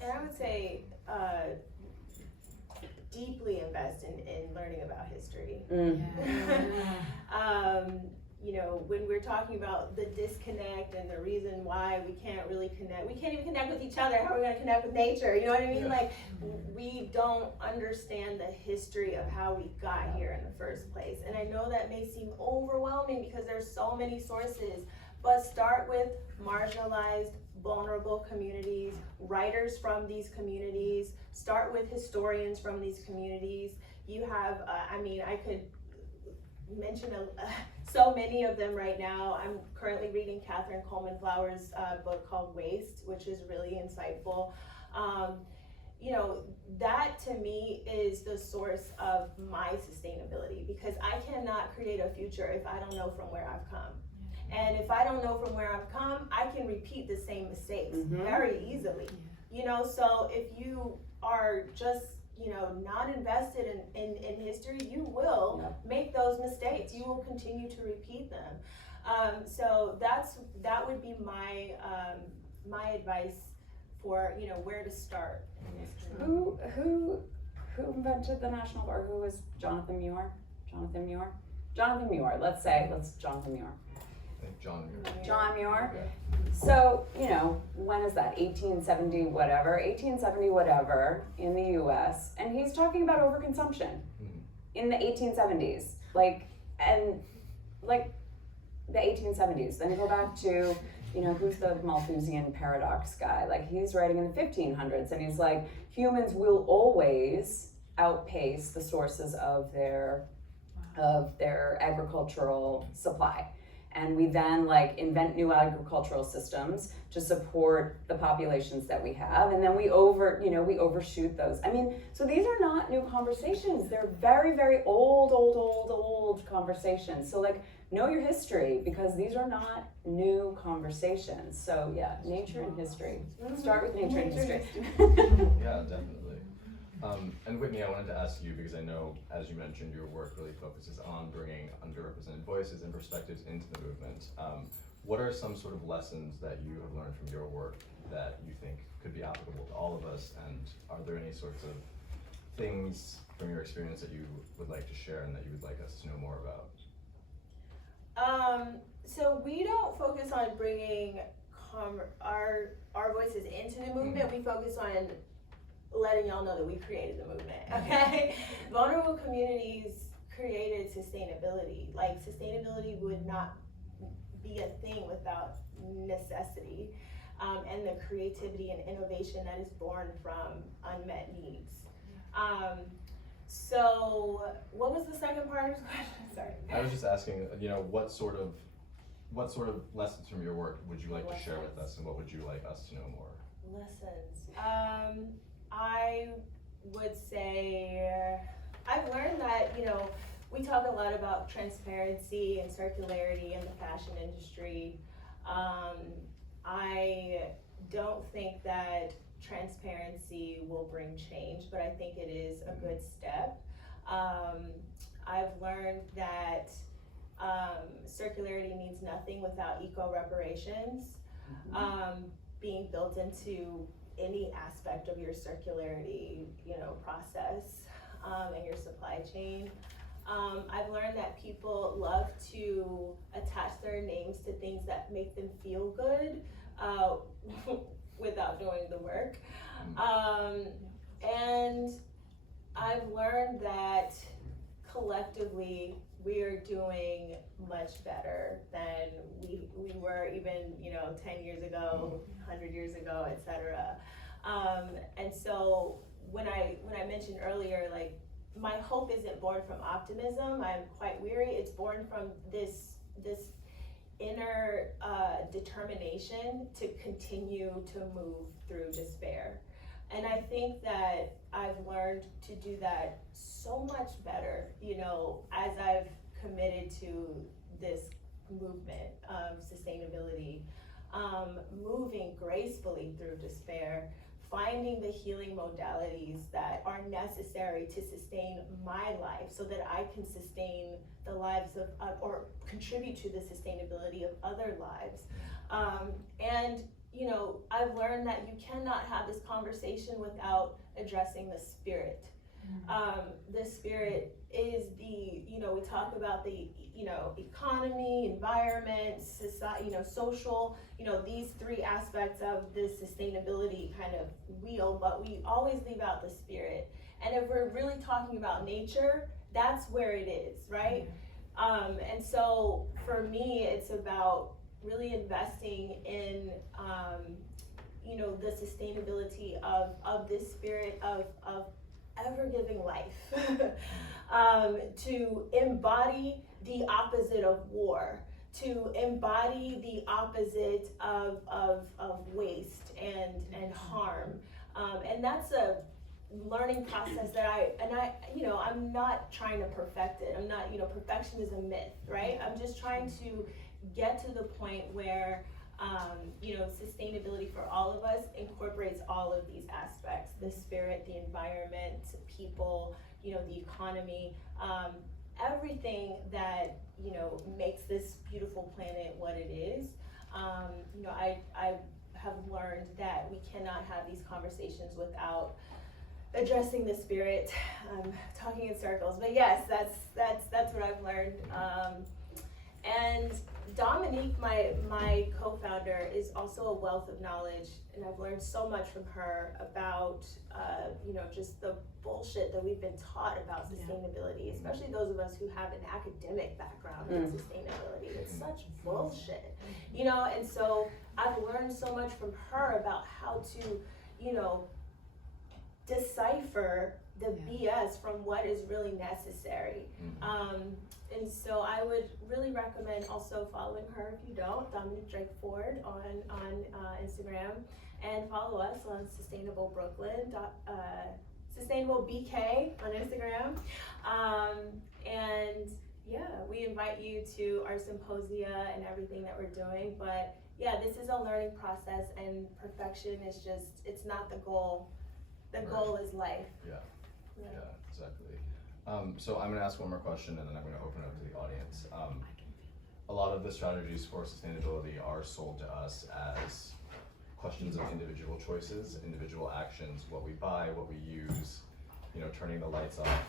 And I would say deeply invest in learning about history. When we're talking about the disconnect and the reason why we can't really connect, we can't even connect with each other. How are we going to connect with nature? You know what I mean? Like, we don't understand the history of how we got here in the first place. And I know that may seem overwhelming because there's so many sources, but start with marginalized, vulnerable communities, writers from these communities, start with historians from these communities. You have, I could mention so many of them right now. I'm currently reading Catherine Coleman Flower's book called Waste, which is really insightful. That to me is the source of my sustainability, because I cannot create a future if I don't know from where I've come. And if I don't know from where I've come, I can repeat the same mistakes very easily. So if you are just not invested in history, you will make those mistakes. You will continue to repeat them. So that would be my my advice for where to start in history. Who invented the National Guard? Who was Jonathan Muir? Jonathan Muir. Let's Jonathan Muir. I think John Muir. John Muir. Yeah. So, when is that? 1870 whatever in the US. And he's talking about overconsumption in the 1870s. Like the 1870s. Then you go back to, who's the Malthusian paradox guy? Like, he's writing in the 1500s, and he's like, humans will always outpace the sources of their agricultural supply. And we then invent new agricultural systems to support the populations that we have, and then we overshoot those. I mean, so these are not new conversations. They're very, very old conversations. So know your history, because these are not new conversations. So yeah, nature and history. Start with nature and history. Yeah, definitely. And Whitney, I wanted to ask you, because I know, as you mentioned, your work really focuses on bringing underrepresented voices and perspectives into the movement. What are some sort of lessons that you have learned from your work that you think could be applicable to all of us? And are there any sorts of things from your experience that you would like to share and that you would like us to know more about? So we don't focus on bringing our voices into the movement. We focus on letting y'all know that we created the movement, okay? Vulnerable communities created sustainability. Sustainability would not be a thing without necessity, and the creativity and innovation that is born from unmet needs. So what was the second part of the question? Sorry. I was just asking, what sort of lessons from your work would you like to share with us, and what would you like us to know more? Lessons. I would say I've learned that, we talk a lot about transparency and circularity in the fashion industry. I don't think that transparency will bring change, but I think it is a good step. I've learned that circularity means nothing without eco-reparations being built into any aspect of your circularity, process and your supply chain. I've learned that people love to attach their names to things that make them feel good without doing the work. And I've learned that collectively we are doing much better than we were even 10 years ago, 100 years ago, etc. And so when I mentioned earlier, my hope isn't born from optimism. I'm quite weary. It's born from this inner determination to continue to move through despair. And I think that I've learned to do that so much better, as I've committed to this movement of sustainability, moving gracefully through despair, finding the healing modalities that are necessary to sustain my life so that I can sustain the lives of, or contribute to the sustainability of other lives. And I've learned that you cannot have this conversation without addressing the spirit. The spirit is we talk about the, economy, environment, society, social, these three aspects of this sustainability kind of wheel, but we always leave out the spirit. And if we're really talking about nature, that's where it is, right? And so for me, it's about really investing in, the sustainability of this spirit of ever-giving life, to embody the opposite of war, to embody the opposite of waste and harm. And that's a learning process that I'm not trying to perfect it. I'm not, perfection is a myth, right? I'm just trying to get to the point where Sustainability for all of us incorporates all of these aspects: the spirit, the environment, people, the economy, everything that, makes this beautiful planet what it is. I have learned that we cannot have these conversations without addressing the spirit. I'm talking in circles, but yes, that's what I've learned. And Dominique, my co-founder, is also a wealth of knowledge, and I've learned so much from her about, just the bullshit that we've been taught about sustainability, especially those of us who have an academic background in sustainability. It's such bullshit, and so I've learned so much from her about how to, decipher the BS from what is really necessary. And so I would really recommend also following her if you don't, Dominique Drake Ford on Instagram, and follow us on Sustainable Brooklyn, Sustainable BK on Instagram. And yeah, we invite you to our symposia and everything that we're doing. But yeah, this is a learning process, and perfection is it's not the goal. The goal is life. Yeah, exactly. So I'm gonna ask one more question, and then I'm gonna open it up to the audience. A lot of the strategies for sustainability are sold to us as questions of individual choices, individual actions, what we buy, what we use, turning the lights off.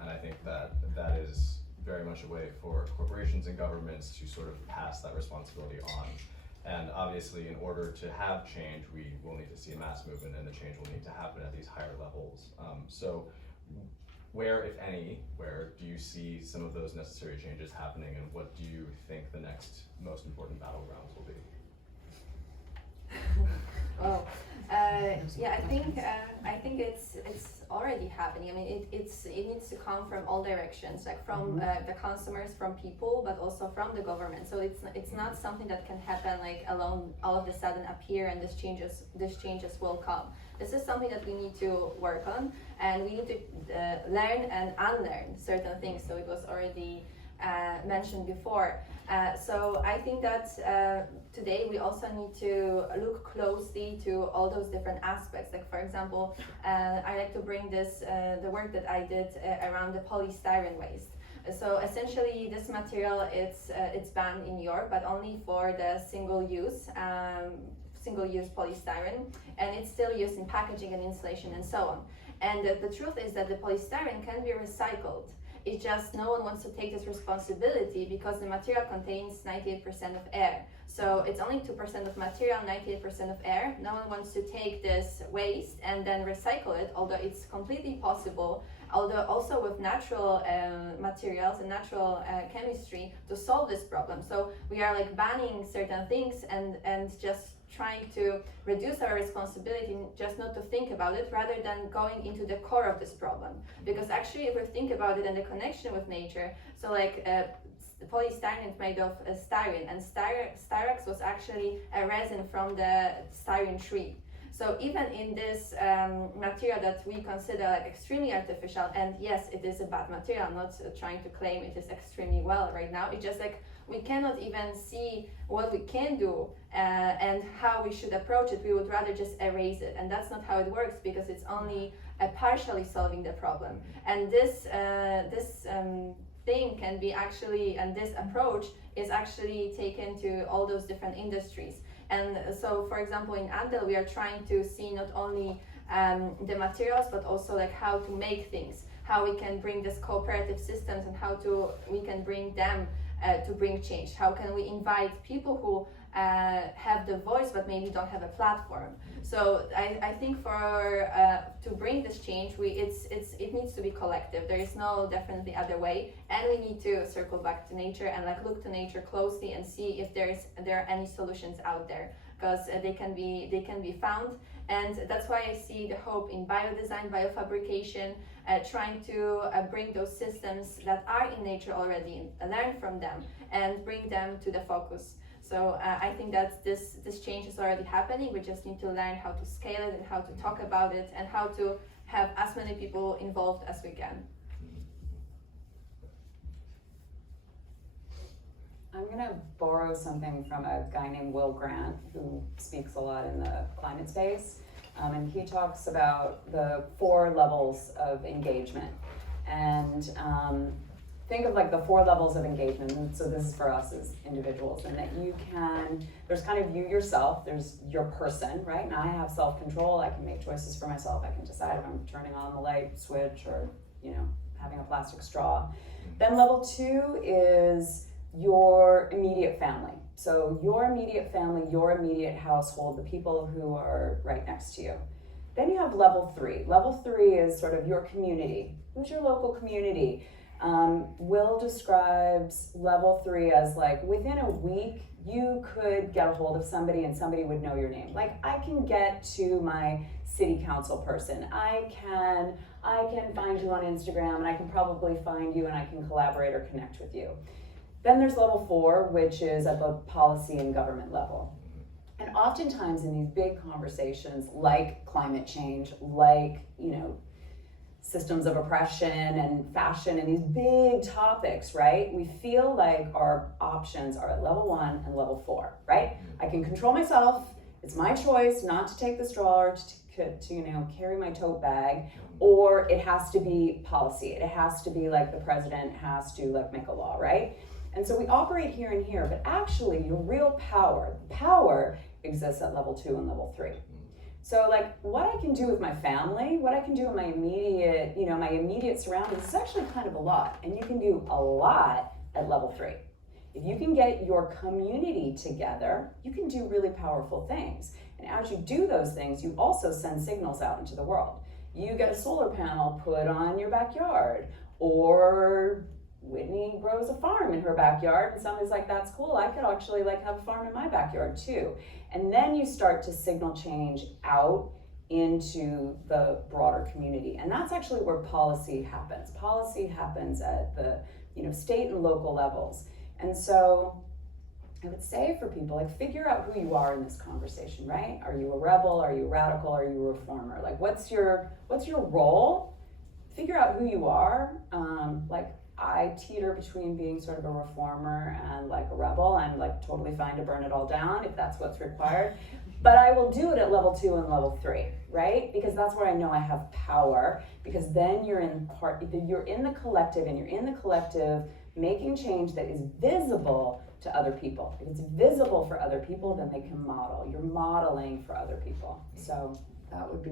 And I think that is very much a way for corporations and governments to sort of pass that responsibility on. And obviously, in order to have change, we will need to see a mass movement, and the change will need to happen at these higher levels. So where, if anywhere, do you see some of those necessary changes happening, and what do you think the next most important battlegrounds will be? Well, I think it's already happening. I mean, it needs to come from all directions, like from the consumers, from people, but also from the government. So it's not something that can happen like alone, all of a sudden appear, and these changes will come. This is something that we need to work on, and we need to learn and unlearn certain things. So it was already mentioned before. So I think that today we also need to look closely to all those different aspects. Like, for example, I like to bring this, the work that I did around the polystyrene waste. So essentially this material, it's banned in Europe, but only for the single-use polystyrene, and it's still used in packaging and insulation and so on. And the truth is that the polystyrene can be recycled. It's just no one wants to take this responsibility because the material contains 98% of air. So it's only 2% of material, 98% of air. No one wants to take this waste and then recycle it, although it's completely possible, although also with natural materials and natural chemistry to solve this problem. So we are like banning certain things and just trying to reduce our responsibility, just not to think about it, rather than going into the core of this problem. Because actually, if we think about it and the connection with nature, so like the polystyrene is made of styrene, and styrex was actually a resin from the styrene tree. So even in this material that we consider like extremely artificial, and yes, it is a bad material, I'm not trying to claim it is extremely well right now, it's just like we cannot even see what we can do and how we should approach it. We would rather just erase it, and that's not how it works, because it's only partially solving the problem. And this thing can be actually, and this approach is actually taken to all those different industries. And so, for example, in Andel, we are trying to see not only the materials, but also like how to make things, how we can bring these cooperative systems, and how we can bring them to bring change. How can we invite people who have the voice but maybe don't have a platform? So I think for to bring this change, it needs to be collective. There is no definitely other way, and we need to circle back to nature and like look to nature closely and see if there are any solutions out there, because they can be found. And that's why I see the hope in biodesign, biofabrication, trying to bring those systems that are in nature already, learn from them, and bring them to the focus. So I think that this change is already happening. We just need to learn how to scale it and how to talk about it and how to have as many people involved as we can. I'm gonna borrow something from a guy named Will Grant, who speaks a lot in the climate space. And he talks about the 4 levels of engagement. And think of like the 4 levels of engagement. And so this is for us as individuals, and that you can, there's kind of you yourself, there's your person, right? And I have self-control, I can make choices for myself, I can decide if I'm turning on the light switch or, you know, having a plastic straw. Then level 2 is your immediate family. So your immediate family, your immediate household, the people who are right next to you. Then you have level 3. Level 3 is sort of your community. Who's your local community? Will describes level 3 as like within a week, you could get a hold of somebody and somebody would know your name. Like I can get to my city council person. I can find you on Instagram and I can probably find you and I can collaborate or connect with you. Then there's level 4, which is at the policy and government level. And oftentimes in these big conversations like climate change, like, you know, systems of oppression and fashion and these big topics, right? We feel like our options are at level 1 and level 4, right? I can control myself. It's my choice not to take the straw or to you know, carry my tote bag, or it has to be policy. It has to be like the president has to like make a law, right? And so we operate here and here, but actually your real power exists at level 2 and level 3. So like what I can do with my family, what I can do in my immediate, you know, my immediate surroundings is actually kind of a lot. And you can do a lot at level 3. If you can get your community together, you can do really powerful things. And as you do those things, you also send signals out into the world. You get a solar panel put on your backyard, or Whitney grows a farm in her backyard and somebody's like, that's cool, I could actually like have a farm in my backyard too. And then you start to signal change out into the broader community. And that's actually where policy happens. Policy happens at the, you know, state and local levels. And so I would say for people, like, figure out who you are in this conversation, right? Are you a rebel? Are you a radical? Are you a reformer? Like, what's your role? Figure out who you are. Like, I teeter between being sort of a reformer and like a rebel. I'm like totally fine to burn it all down if that's what's required. But I will do it at level 2 and level 3, right? Because that's where I know I have power, because then you're in the collective, and you're in the collective making change that is visible to other people. If it's visible for other people, then they can model. You're modeling for other people. So that would be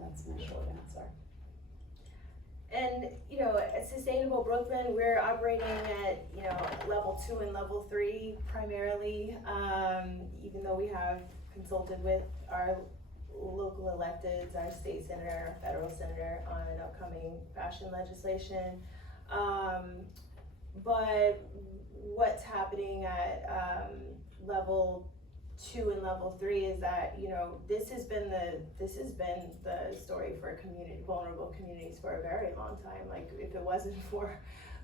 that's my short answer. And, you know, at Sustainable Brooklyn, we're operating at, you know, level 2 and level 3 primarily, even though we have consulted with our local electeds, our state senator, our federal senator on upcoming fashion legislation. But what's happening at level 2 and level 3 is that, you know, this has been the story for vulnerable communities for a very long time. Like, if it wasn't for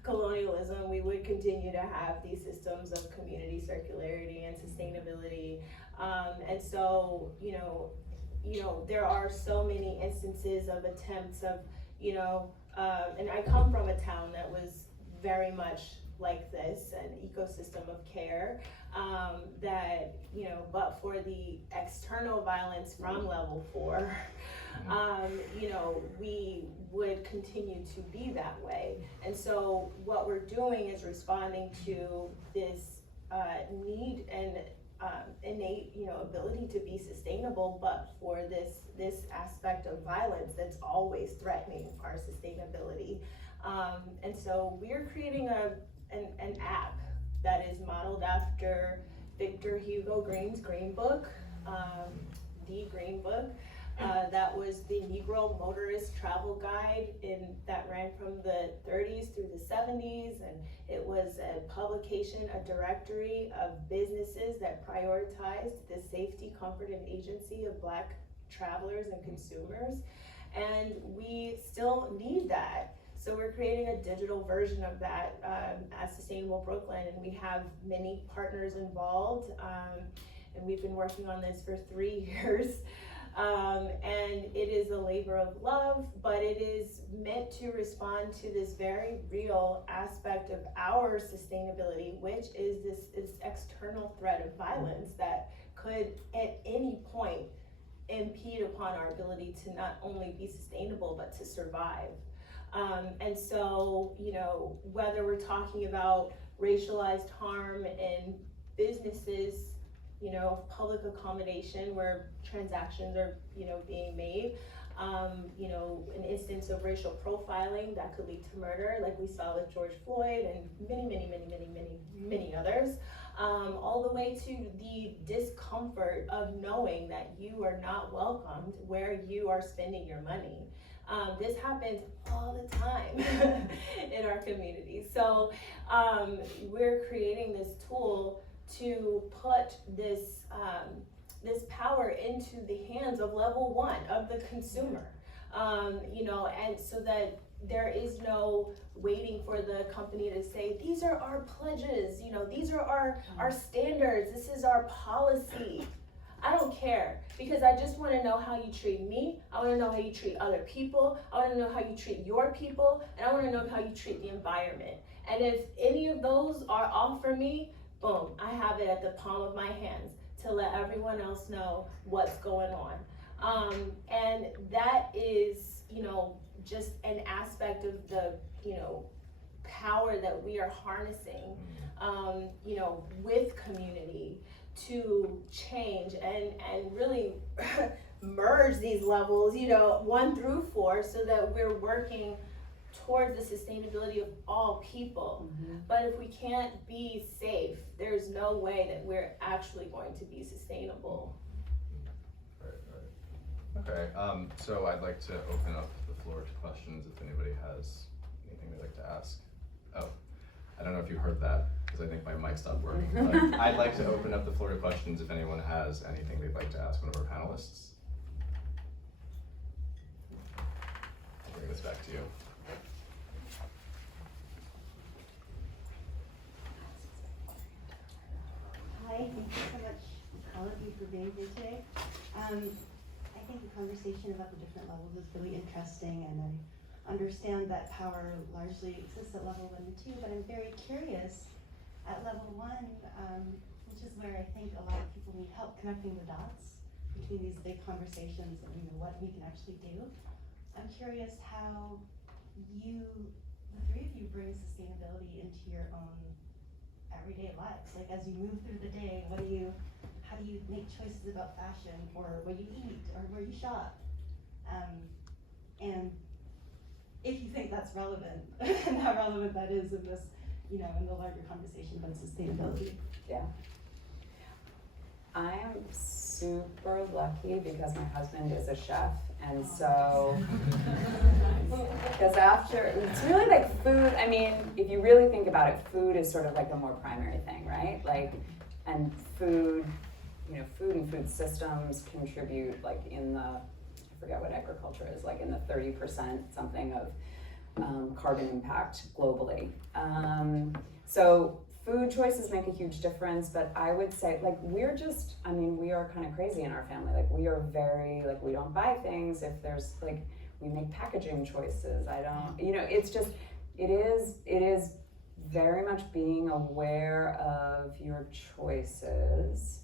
colonialism, we would continue to have these systems of community circularity and sustainability. And so, you know, there are so many instances of attempts of, you know, and I come from a town that was very much like this, an ecosystem of care, that, you know, but for the external violence from level 4, you know, we would continue to be that way. And so what we're doing is responding to this need and innate, you know, ability to be sustainable, but for this aspect of violence that's always threatening our sustainability. And so we're creating an app that is modeled after Victor Hugo Green's Green Book, the Green Book. That was the Negro Motorist Travel Guide that ran from the 30s through the 70s, and it was a publication, a directory of businesses that prioritized the safety, comfort, and agency of Black travelers and consumers. And we still need that. So we're creating a digital version of that at Sustainable Brooklyn, and we have many partners involved, and we've been working on this for 3 years. And it is a labor labor of love, but it is meant to respond to this very real aspect of our sustainability, which is this external threat of violence that could at any point impede upon our ability to not only be sustainable, but to survive. And so, whether we're talking about racialized harm in businesses, public accommodation where transactions are, being made, an instance of racial profiling that could lead to murder, like we saw with George Floyd and many others, all the way to the discomfort of knowing that you are not welcomed where you are spending your money. This happens all the time in our community. So we're creating this tool to put this power into the hands of level one of the consumer, and so that there is no waiting for the company to say, these are our pledges, these are our standards, this is our policy. I don't care, because I just want to know how you treat me. I want to know how you treat other people. I want to know how you treat your people, and I want to know how you treat the environment. And if any of those are off for me, boom, I have it at the palm of my hands to let everyone else know what's going on. And that is, just an aspect of the, power that we are harnessing, with community to change and really merge these levels, 1 through 4, so that we're working towards the sustainability of all people. Mm-hmm. But if we can't be safe, there's no way that we're actually going to be sustainable. Right. Okay, so I'd like to open up the floor to questions if anybody has anything they'd like to ask. Oh, I don't know if you heard that, because I think my mic stopped working. But I'd like to open up the floor to questions if anyone has anything they'd like to ask one of our panelists. I'll bring this back to you. Hi, thank you so much, all of you, for being here today. I think the conversation about the different levels is really interesting, and I understand that power largely exists at level 1 and 2, but I'm very curious at level 1, which is where I think a lot of people need help connecting the dots between these big conversations and what we can actually do. I'm curious how the 3 of you, bring sustainability into your own everyday lives. Like, as you move through the day, how do you make choices about fashion, or what you eat, or where you shop? And if you think that's relevant, and how relevant that is in this, in the larger conversation about sustainability. Yeah. I am super lucky because my husband is a chef, and so, because it's really like food, if you really think about it, food is sort of like a more primary thing, right? And food, food and food systems contribute I forget what agriculture is, in the 30% something of carbon impact globally. So food choices make a huge difference, but I would say we are kind of crazy in our family. We are very, we don't buy things if there's we make packaging choices. It is very much being aware of your choices.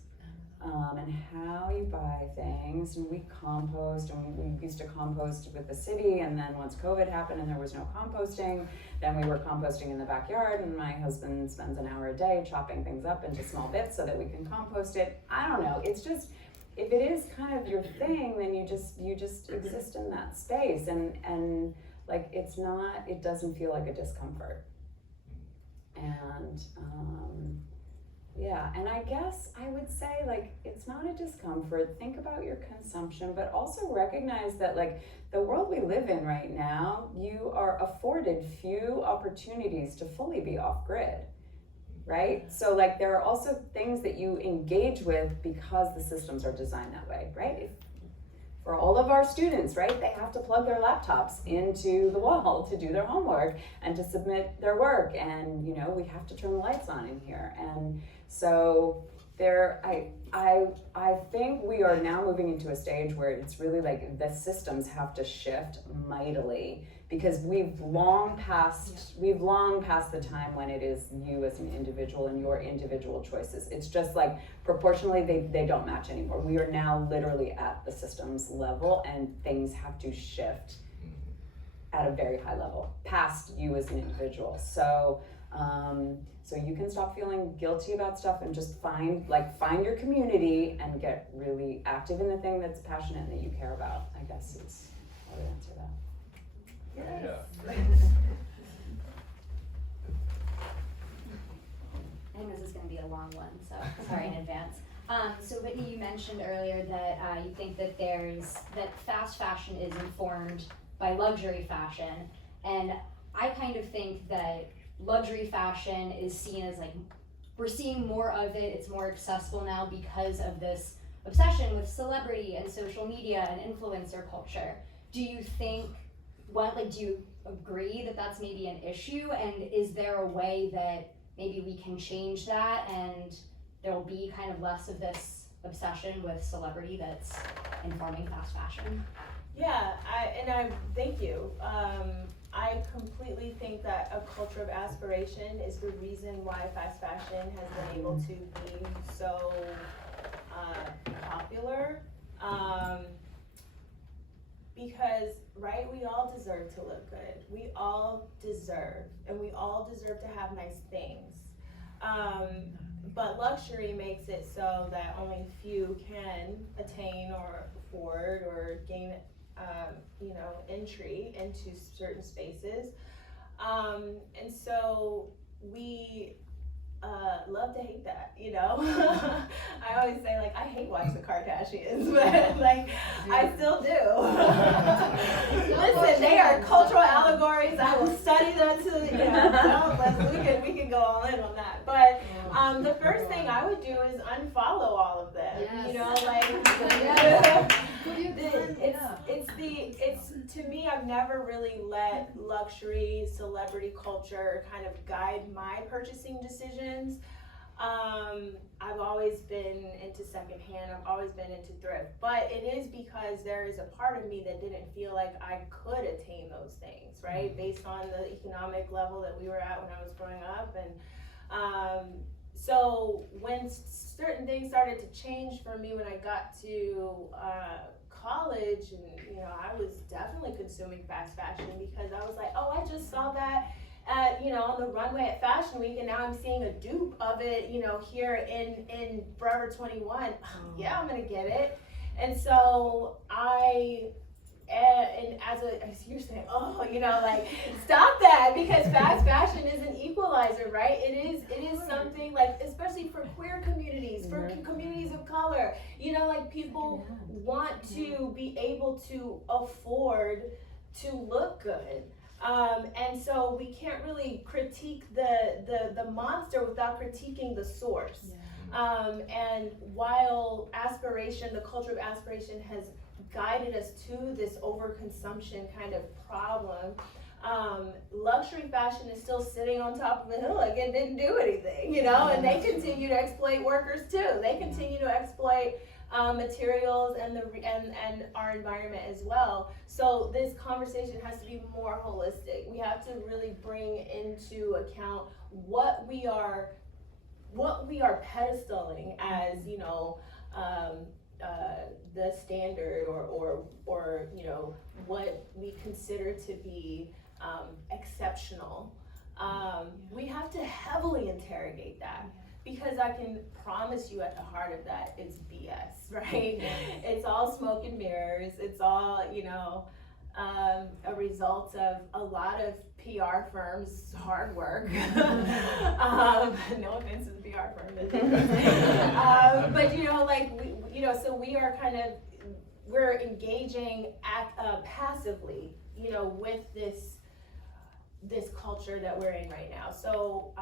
And how you buy things, and we compost, and we used to compost with the city, and then once COVID happened and there was no composting, then we were composting in the backyard, and my husband spends an hour a day chopping things up into small bits so that we can compost it. I don't know, it's just, if it is kind of your thing, then you just exist in that space, and it doesn't feel like a discomfort. And yeah, and I guess I would say it's not a discomfort. Think about your consumption, but also recognize that the world we live in right now, you are afforded few opportunities to fully be off grid, right? So there are also things that you engage with because the systems are designed that way, right? For all of our students, right, they have to plug their laptops into the wall to do their homework and to submit their work, and we have to turn the lights on in here. And so I think we are now moving into a stage where it's really like the systems have to shift mightily, because we've long passed the time when it is you as an individual and your individual choices. It's just like proportionally they don't match anymore. We are now literally at the systems level, and things have to shift at a very high level past you as an individual. So so you can stop feeling guilty about stuff and just find your community and get really active in the thing that's passionate and that you care about. I guess is how to answer that. Yeah. I think this is going to be a long one, so sorry in advance. So Whitney, you mentioned earlier that you think that fast fashion is informed by luxury fashion, and I kind of think that luxury fashion is seen as like, we're seeing more of it, it's more accessible now because of this obsession with celebrity and social media and influencer culture. Do you think, do you agree that that's maybe an issue, and is there a way that maybe we can change that and there'll be kind of less of this obsession with celebrity that's informing fast fashion? Yeah, I thank you. I completely think that a culture of aspiration is the reason why fast fashion has been able to be so popular. Because, right, we all deserve to look good. We all deserve to have nice things. But luxury makes it so that only few can attain or afford or gain entry into certain spaces. And so we love to hate that, I always say, like, I hate watching the Kardashians, but like, I still do. Listen, they are cultural allegories. I will study that too. We can go all in on that. But the first thing I would do is unfollow all of them. It's to me, I've never really let luxury celebrity culture kind of guide my purchasing decisions. I've always been into secondhand, I've always been into thrift, but it is because there is a part of me that didn't feel like I could attain those things, right? Based on the economic level that we were at when I was growing up. And so when certain things started to change for me when I got to college, and I was definitely consuming fast fashion because I was like, oh, I just saw that at, on the runway at Fashion Week, and now I'm seeing a dupe of it, here in Forever 21. Yeah, I'm gonna get it. And so and as you're saying, stop that, because fast fashion is an equalizer, right? It is something, like, especially for queer communities, for communities of color, people want to be able to afford to look good. And so we can't really critique the monster without critiquing the source. And while the culture of aspiration has guided us to this overconsumption kind of problem, luxury fashion is still sitting on top of the hill, like it didn't do anything, and they continue to exploit workers too. They continue to exploit materials and our environment as well. So this conversation has to be more holistic. We have to really bring into account what we are pedestaling as, the standard or what we consider to be exceptional. We have to heavily interrogate that, because I can promise you at the heart of that, it's BS, right? It's all smoke and mirrors. It's all, a result of a lot of PR firms' hard work. No offense to the PR firm. But so we are we're engaging passively, with this culture that we're in right now. So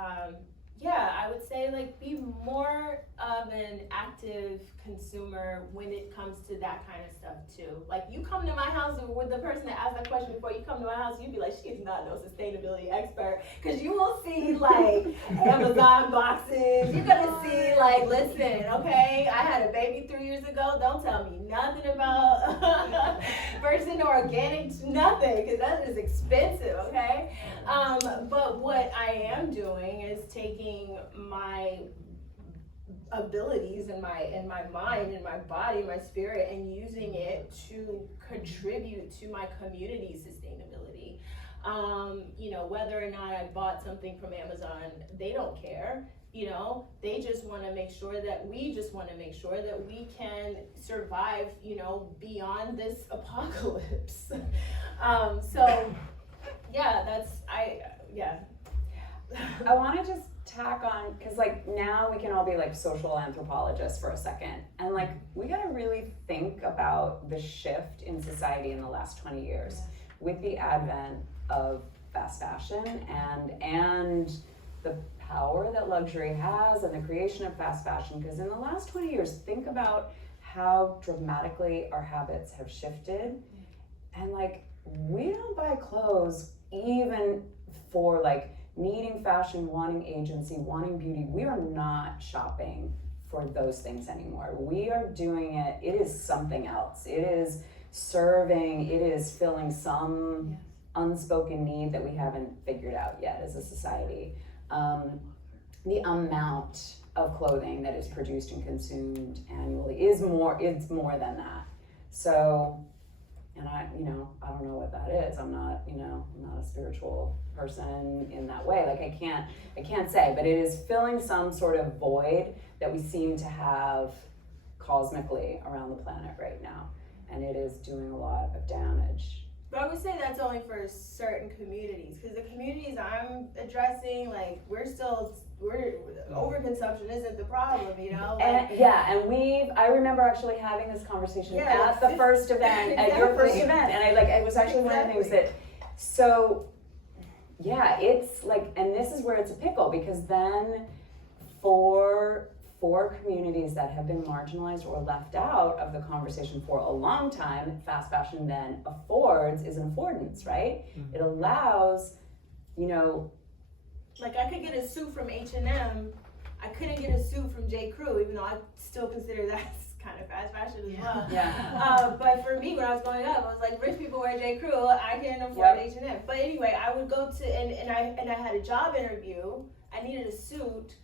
Yeah, I would say like be more of an active consumer when it comes to that kind of stuff too. Like you come to my house with the person that asked that question before you come to my house, you'd be like, she is not no sustainability expert. Cause you will see like Amazon boxes. You're gonna see like, listen, okay, I had a baby 3 years ago. Don't tell me nothing about virgin or organic, nothing, cause that is expensive, okay? But what I am doing is taking my abilities and my mind and my body, my spirit, and using it to contribute to my community sustainability. You know, whether or not I bought something from Amazon, they don't care. You know, they just want to make sure that we can survive, you know, beyond this apocalypse. So yeah, I want to just tack on, because like now we can all be like social anthropologists for a second, and like we got to really think about the shift in society in the last 20 years with the advent of fast fashion and the power that luxury has and the creation of fast fashion. Because in the last 20 years, think about how dramatically our habits have shifted, and like we don't buy clothes even for like needing fashion, wanting agency, wanting beauty. We are not shopping for those things anymore. We are doing it, it is something else. It is serving, it is filling some unspoken need that we haven't figured out yet as a society. The amount of clothing that is produced and consumed annually is more than that. So, and I don't know what that is. I'm not a spiritual person in that way. Like I can't say, but it is filling some sort of void that we seem to have cosmically around the planet right now. And it is doing a lot of damage. But I would say that's only for certain communities, because the communities I'm addressing, like we're overconsumption isn't the problem, you know. Like, I remember actually having this conversation at the first event, at your first event, and it was actually one of the things that. So, yeah, it's like, and this is where it's a pickle, because then for communities that have been marginalized or left out of the conversation for a long time, fast fashion then is an affordance, right? Mm-hmm. It allows, like I could get a suit from H&M, I couldn't get a suit from J. Crew, even though I still consider that kind of fast fashion as well. Yeah. But for me, when I was growing up, I was like, rich people wear J. Crew, I can't afford H&M. But anyway, I would go to, and I had a job interview, I needed a suit.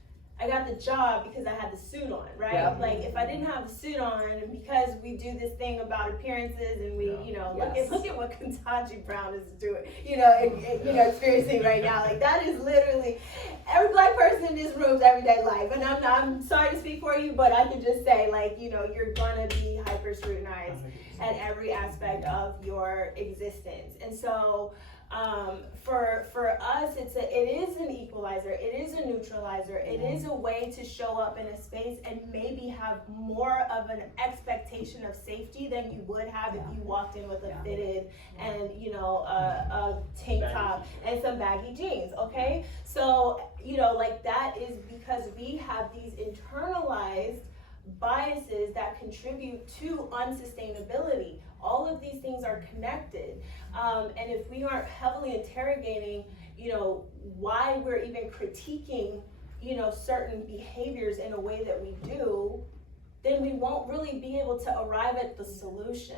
I got the job because I had the suit on, right? Yep. Like if I didn't have the suit on, because we do this thing about appearances, and we, look at what Ketanji Brown is doing, experiencing right now. Like that is literally every Black person in this room's everyday life. And I'm sorry to speak for you, but I can just say, like, you're gonna be hyper scrutinized at every aspect of your existence. And so for us, it is an equalizer, it is a neutralizer, it is a way to show up in a space and maybe have more of an expectation of safety than you would have if you walked in with a fitted and a tank top and some baggy jeans. Okay, so like that is because we have these internalized biases that contribute to unsustainability. All of these things are connected, and if we aren't heavily interrogating, why we're even critiquing, certain behaviors in a way that we do, then we won't really be able to arrive at the solution.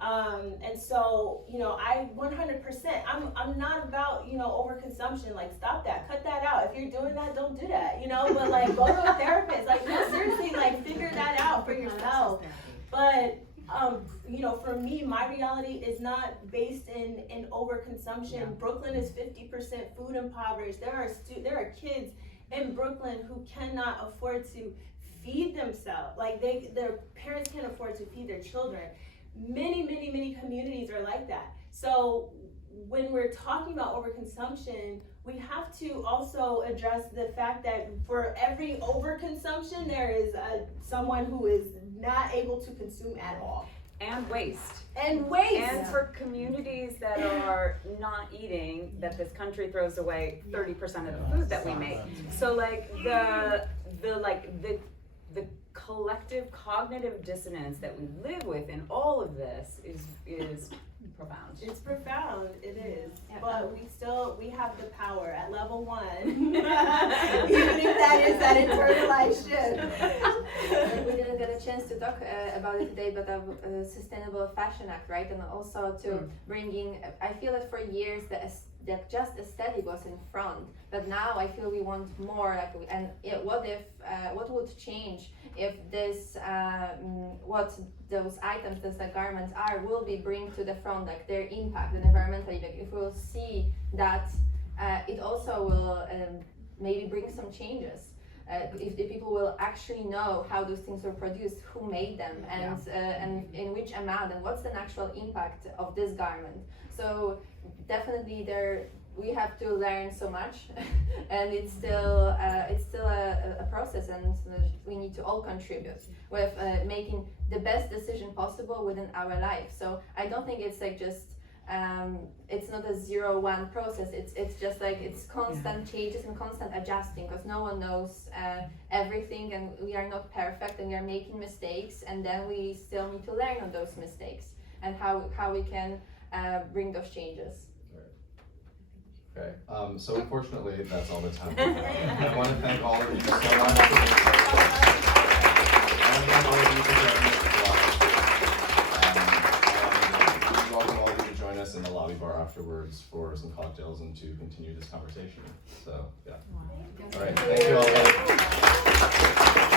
And so, I 100%, I'm not about, overconsumption. Like, stop that, cut that out. If you're doing that, don't do that, but like, go to a therapist. Like, no, seriously, like, figure that out for yourself. But, for me, my reality is not based in overconsumption. Yeah. Brooklyn is 50% food impoverished. There are kids in Brooklyn who cannot afford to feed themselves. Like, their parents can't afford to feed their children. Many, many, many communities are like that. So when we're talking about overconsumption, we have to also address the fact that for every overconsumption, there is someone who is not able to consume at all. And waste. And waste. And for communities that are not eating, that this country throws away 30% of the food that we make. So like the collective cognitive dissonance that we live with in all of this is profound. It's profound, it is. Yeah. But we have the power at level 1. Even if that is that internalized shift. We didn't get a chance to talk about it today, but the Sustainable Fashion Act, right? And also to bringing, I feel that for years that just aesthetic was in front, but now I feel we want more. What would change if this, what those items, those garments will be bring to the front, like their impact, the environmental impact. If we'll see that, it also will maybe bring some changes. If the people will actually know how those things were produced, who made them, and in which amount, and what's the actual impact of this garment. So definitely we have to learn so much, and it's still a process, and we need to all contribute with making the best decision possible within our life. So I don't think it's like just it's not a 0-1 process. It's just like it's constant changes and constant adjusting, because no one knows everything, and we are not perfect, and we are making mistakes, and then we still need to learn on those mistakes and how we can bring those changes. Okay, so unfortunately, that's all the time we have. I want to thank all of you so much. I want to thank all of you for joining us as well. And welcome all of you to join us in the lobby bar afterwards for some cocktails and to continue this conversation. So, yeah. All right, thank you all.